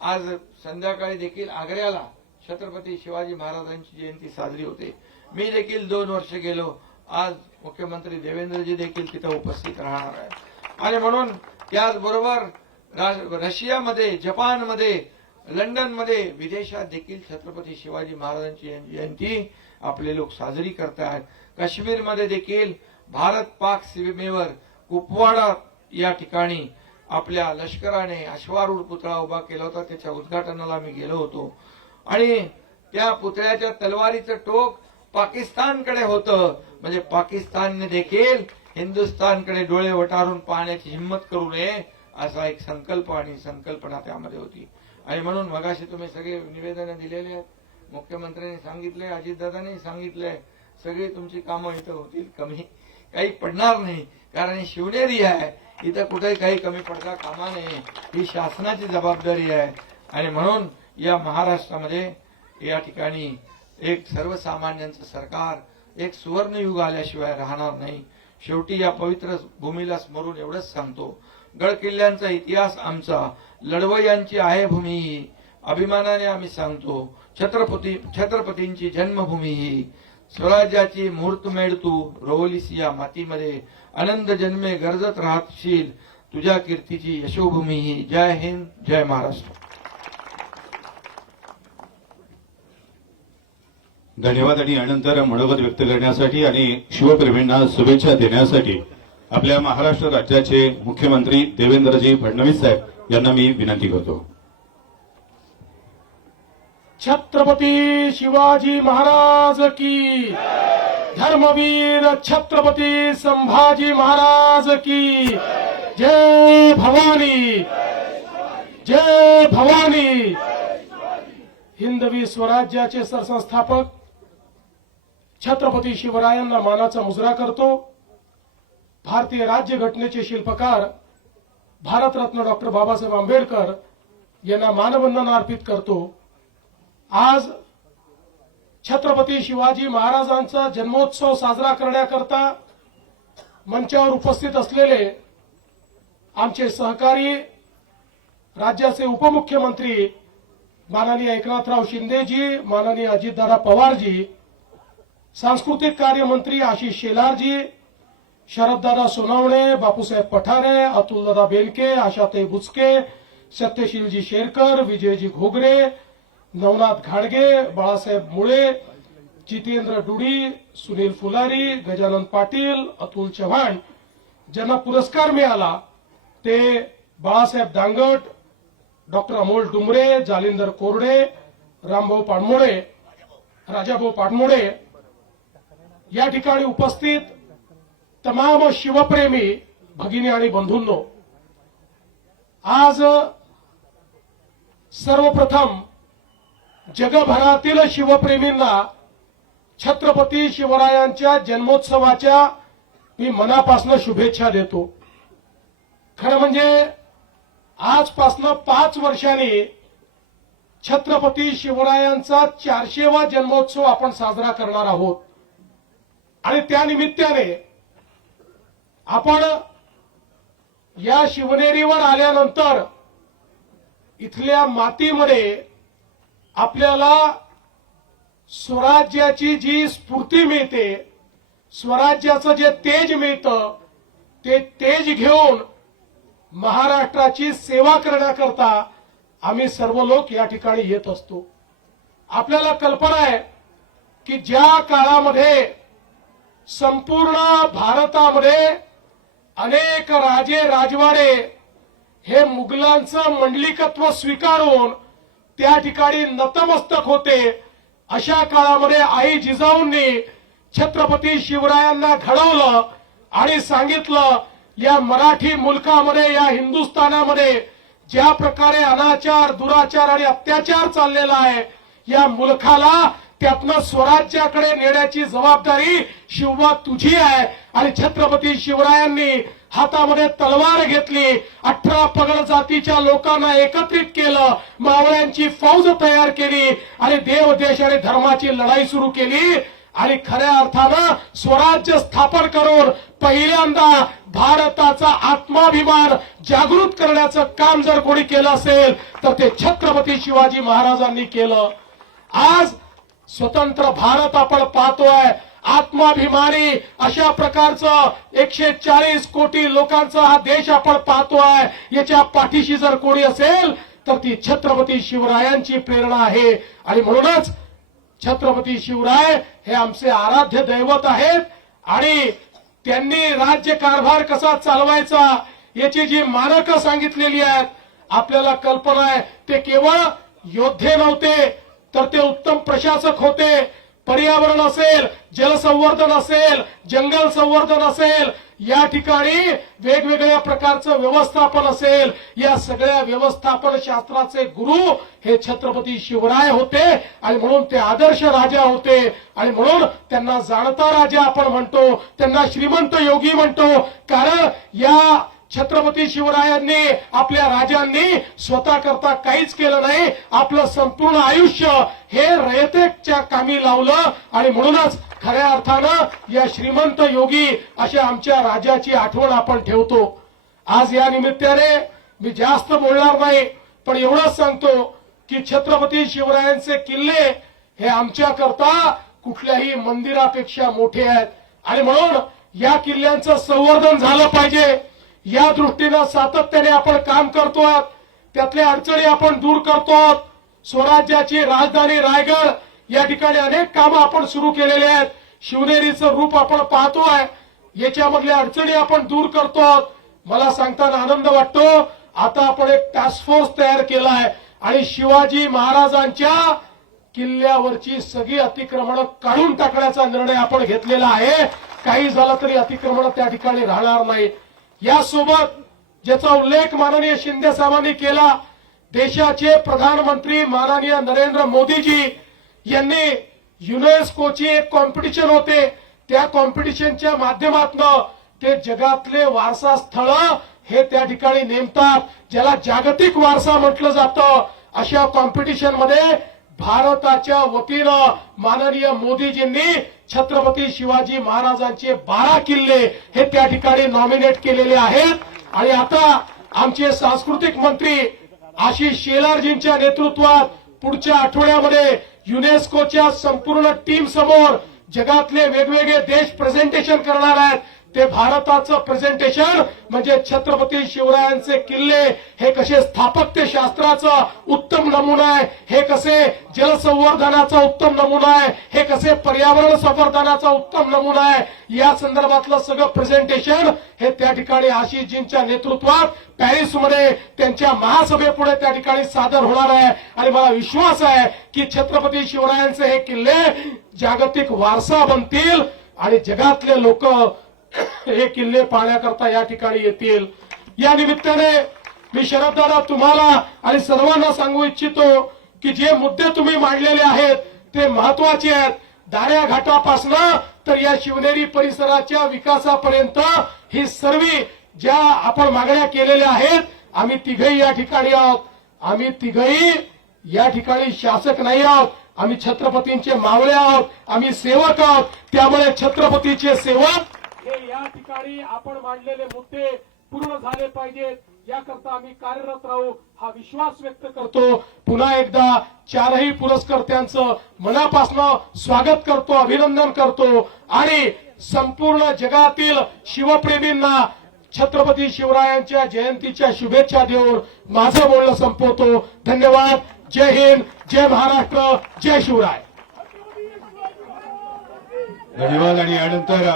आज संध्याकाळी देखील आग्र्याला छत्रपती शिवाजी महाराजांची जयंती साजरी होते. मी देखील 2 वर्ष गेलो. आज मुख्यमंत्री देवेंद्रजी देखील तिथे उपस्थित राहणार आहे. आणि म्हणून त्याचबरोबर रशियामध्ये, जपानमध्ये, लंडनमध्ये, विदेशात देखील छत्रपती शिवाजी महाराजांची जयंती आपले लोक साजरी करतात. काश्मीरमध्ये देखील भारत पाक सीमेवर कुपवाडा या ठिकाणी आपल्या लष्कराने अश्वारूढ पुतळा उभा केला होता. त्याच्या उद्घाटनाला मी गेलो होतो. आणि त्या पुतळ्याच्या तलवारीचं टोक पाकिस्तानकडे होतं. म्हणजे पाकिस्तानने देखील हिंदुस्थानकडे डोळे वटारून पाहण्याची हिंमत करू नये, असा एक संकल्प आणि संकल्पना त्यामध्ये होती. आणि म्हणून मगाशी तुम्ही सगळे निवेदनं दिलेले आहेत. मुख्यमंत्र्यांनी सांगितले, अजितदादांनी सांगितले, सगळी तुमची कामं इथं होतील, कमी काही पडणार नाही. कारण ही शिवनेरी आहे, इथं कुठेही काही कमी पडता कामा नये. ही शासनाची जबाबदारी आहे. आणि म्हणून या महाराष्ट्रामध्ये या ठिकाणी एक सर्वसामान्यांचं सरकार, एक सुवर्णयुग आल्याशिवाय राहणार नाही. शेवटी या पवित्र भूमीला स्मरून एवढंच सांगतो, गड किल्ल्यांचा इतिहास आमचा, लढवय्यांची आहे भूमी ही, अभिमानाने आम्ही सांगतो, छत्रपतींची जन्मभूमी ही, स्वराज्याची मुहूर्तमेढ तू रोवलीस या मातीमध्ये, आनंद जन्मे गरजत राहशील, तुझ्या कीर्तीची यशोभूमी ही. जय हिंद, जय महाराष्ट्र. धन्यवाद. आणि यानंतर मनोगत व्यक्त करण्यासाठी आणि शिवप्रेमींना शुभेच्छा देण्यासाठी आपल्या महाराष्ट्र राज्याचे मुख्यमंत्री देवेंद्रजी फडणवीस साहेब यांना मी विनंती करतो. छत्रपती शिवाजी महाराज की, धर्मवीर छत्रपती संभाजी महाराज की, जय भवानी, जय भवानी. हिंदवी स्वराज्याचे सरसंस्थापक छत्रपती शिवरायांना मानाचा मुजरा करतो. भारतीय राज्यघटनेचे शिल्पकार भारतरत्न डॉक्टर बाबासाहेब आंबेडकर यांना मानवंदना अर्पित करतो. आज छत्रपती शिवाजी महाराजांचा जन्मोत्सव साजरा करण्याकरता मंचावर उपस्थित असलेले आमचे सहकारी, राज्याचे उपमुख्यमंत्री माननीय एकनाथराव शिंदेजी, माननीय अजितदादा पवारजी, सांस्कृतिक कार्य मंत्री आशिष शेलारजी, शरददादा सोनवणे, बापूसाहेब पठारे, अतुलदादा बेनके, आशाताई बुचके, सत्यशीलजी शेरकर, विजयजी घोगरे, नवनाथ घाडगे, बाळासाहेब मुळे, जितेंद्र डुडी, सुनील फुलारी, गजानन पाटील, अतुल चव्हाण, ज्यांना पुरस्कार मिळाला ते बाळासाहेब दांगट, डॉक्टर अमोल डुमरे, जालिंदर कोरडे, रामभाऊ पाणमोडे, राजाभाऊ पाणमोडे, या ठिकाणी उपस्थित तमाम शिवप्रेमी भगिनी आणि बंधूंनो, आज सर्वप्रथम जगभरातील शिवप्रेमींना छत्रपती शिवरायांच्या जन्मोत्सवाच्या मी मनापासून शुभेच्छा देतो. खरं म्हणजे आजपासून 5 वर्षांनी छत्रपती शिवरायांचा 400वा जन्मोत्सव आपण साजरा करणार आहोत. आणि त्यानिमित्ताने आपण या शिवनेरीवर आल्यानंतर इथल्या मातीमध्ये आपल्याला स्वराज्याची जी स्फूर्ती मिळते, स्वराज्याचं जे तेज मिळतं, ते तेज घेऊन महाराष्ट्राची सेवा करण्याकरता आम्ही सर्व लोक या ठिकाणी येत असतो. आपल्याला कल्पना आहे की ज्या काळामध्ये संपूर्ण भारतामध्ये अनेक राजे राजवाडे हे मुघलांचं मंडलिकत्व स्वीकारून त्या ठिकाणी नतमस्तक होते, अशा काळामध्ये आई जिजाऊंनी छत्रपती शिवरायांना घडवलं आणि सांगितलं या मराठी मुलकामध्ये, या हिंदुस्थानामध्ये ज्या प्रकारे अनाचार, दुराचार आणि अत्याचार चाललेला आहे, या मुलखाला त्यातनं स्वराज्याकडे नेण्याची जबाबदारी शिवबा तुझी आहे. आणि छत्रपती शिवरायांनी हातामध्ये तलवार घेतली, 18 पगड जातीच्या लोकांना एकत्रित केलं, मावळ्यांची फौज तयार केली आणि देव, देश आणि धर्माची लढाई सुरू केली आणि खऱ्या अर्थानं स्वराज्य स्थापन करून पहिल्यांदा भारताचा आत्माभिमान जागृत करण्याचं काम जर कोणी केलं असेल तर ते छत्रपती शिवाजी महाराजांनी केलं. आज स्वतंत्र भारत आपण पाहतोय, आत्माभिमानी अशा प्रकारचं 140 कोटी लोकांचा हा देश आपण पाहतोय. याच्या पाठीशी जर कोणी असेल तर ती छत्रपती शिवरायांची प्रेरणा आहे. आणि म्हणूनच छत्रपती शिवराय हे आमचे आराध्य दैवत आहेत आणि त्यांनी राज्य कारभार कसा चालवायचा याची जी मानकं सांगितलेली आहेत, आपल्याला कल्पना आहे, ते केवळ योद्धे नव्हते तर ते उत्तम प्रशासक होते. पर्यावरण असेल, जलसंवर्धन असेल, जंगल संवर्धन असेल, या ठिकाणी वेगवेगळ्या प्रकारचं व्यवस्थापन असेल, या सगळ्या व्यवस्थापन शास्त्राचे गुरु हे छत्रपती शिवराय होते आणि म्हणून ते आदर्श राजा होते. आणि म्हणून त्यांना जाणता राजा आपण म्हणतो, त्यांना श्रीमंत योगी म्हणतो. कारण या छत्रपती शिवरायांनी, आपल्या राजांनी स्वतः करता काहीच केलं नाही, आपलं संपूर्ण आयुष्य हे रयतेच्या कामी लावलं आणि म्हणूनच खऱ्या अर्थानं या श्रीमंत योगी अशा आमच्या राजाची आठवण आपण ठेवतो. आज या निमित्ताने मी जास्त बोलणार नाही, पण एवढंच सांगतो की छत्रपती शिवरायांचे किल्ले हे आमच्याकरता कुठल्याही मंदिरापेक्षा मोठे आहेत आणि म्हणून या किल्ल्यांचं संवर्धन झालं पाहिजे. या दृष्टीनं सातत्याने आपण काम करतोय, त्यातल्या अडचणी आपण दूर करतो. स्वराज्याची राजधानी रायगड या ठिकाणी अनेक कामं आपण सुरू केलेली आहेत. शिवनेरीचं रूप आपण पाहतोय, याच्यामधल्या अडचणी आपण दूर करतो. मला सांगताना आनंद वाटतो, आता आपण एक टास्क फोर्स तयार केला आहे आणि शिवाजी महाराजांच्या किल्ल्यावरची सगळी अतिक्रमणं काढून टाकण्याचा निर्णय आपण घेतलेला आहे. काही झालं तरी अतिक्रमणं त्या ठिकाणी राहणार नाही. यासोबत ज्याचा उल्लेख माननीय शिंदे साहेबांनी केला, देशाचे प्रधानमंत्री माननीय नरेंद्र मोदीजी यांनी युनेस्कोची एक कॉम्पिटिशन होते, त्या कॉम्पिटिशनच्या माध्यमातून ते जगातले वारसा स्थळ हे त्या ठिकाणी नेमतात, ज्याला जागतिक वारसा म्हटलं जातं. अशा कॉम्पिटिशन मध्ये भारताच्या वतीनं माननीय मोदीजींनी छत्रपती शिवाजी महाराजांचे 12 किल्ले हे त्या ठिकाणी नॉमिनेट केलेले आहेत. आणि आता आमचे सांस्कृतिक मंत्री आशिष शेलारजींच्या नेतृत्वात पुढच्या आठवड्यामध्ये युनेस्कोच्या संपूर्ण टीम समोर जगातले वेगवेगळे देश प्रेझेंटेशन करणार आहेत. ते भारताचं प्रेझेंटेशन म्हणजे छत्रपती शिवरायांचे किल्ले हे कसे स्थापत्य शास्त्राचा उत्तम नमुना आहे, हे कसे जलसंवर्धनाचा उत्तम नमुना आहे, हे कसे पर्यावरण संवर्धनाचा उत्तम नमुना आहे, या संदर्भातलं सगळं प्रेझेंटेशन हे त्या ठिकाणी आशिषजींच्या नेतृत्वात पॅरिसमध्ये त्यांच्या महासभेपुढे त्या ठिकाणी सादर होणार आहे. आणि मला विश्वास आहे की छत्रपती शिवरायांचे हे किल्ले जागतिक वारसा बनतील आणि जगातले लोक हे किल्ले पाहण्याकरता या ठिकाणी येतील. या निमित्ताने मी शरददादा तुम्हाला आणि सर्वांना सांगू इच्छितो की जे मुद्दे तुम्ही मांडलेले आहेत ते महत्वाचे आहेत. दाऱ्या घाटापासून तर या शिवनेरी परिसराच्या विकासापर्यंत ही सर्व ज्या आपण मागण्या केलेल्या आहेत, आम्ही तिघही या ठिकाणी आहोत. आम्ही तिघही या ठिकाणी शासक नाही आहोत, आम्ही छत्रपतींचे मावळे आहोत, आम्ही सेवक आहोत. त्यामुळे छत्रपतीचे सेवक हे या ठिकाणी आपण मांडलेले मुद्दे पूर्ण झाले पाहिजेत, याकरता आम्ही कार्यरत राहू हा विश्वास व्यक्त करतो. पुन्हा एकदा चारही पुरस्कर्त्यांचं मनापासून स्वागत करतो, अभिनंदन करतो आणि संपूर्ण जगातील शिवप्रेमींना छत्रपती शिवरायांच्या जयंतीच्या शुभेच्छा देऊन माझं बोलणं संपवतो. धन्यवाद. जय हिंद, जय महाराष्ट्र, जय शिवराय. धन्यवाद. आणि यानंतर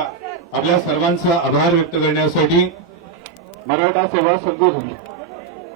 आपल्या सर्वांचा आभार व्यक्त करण्यासाठी मराठा सेवा संघ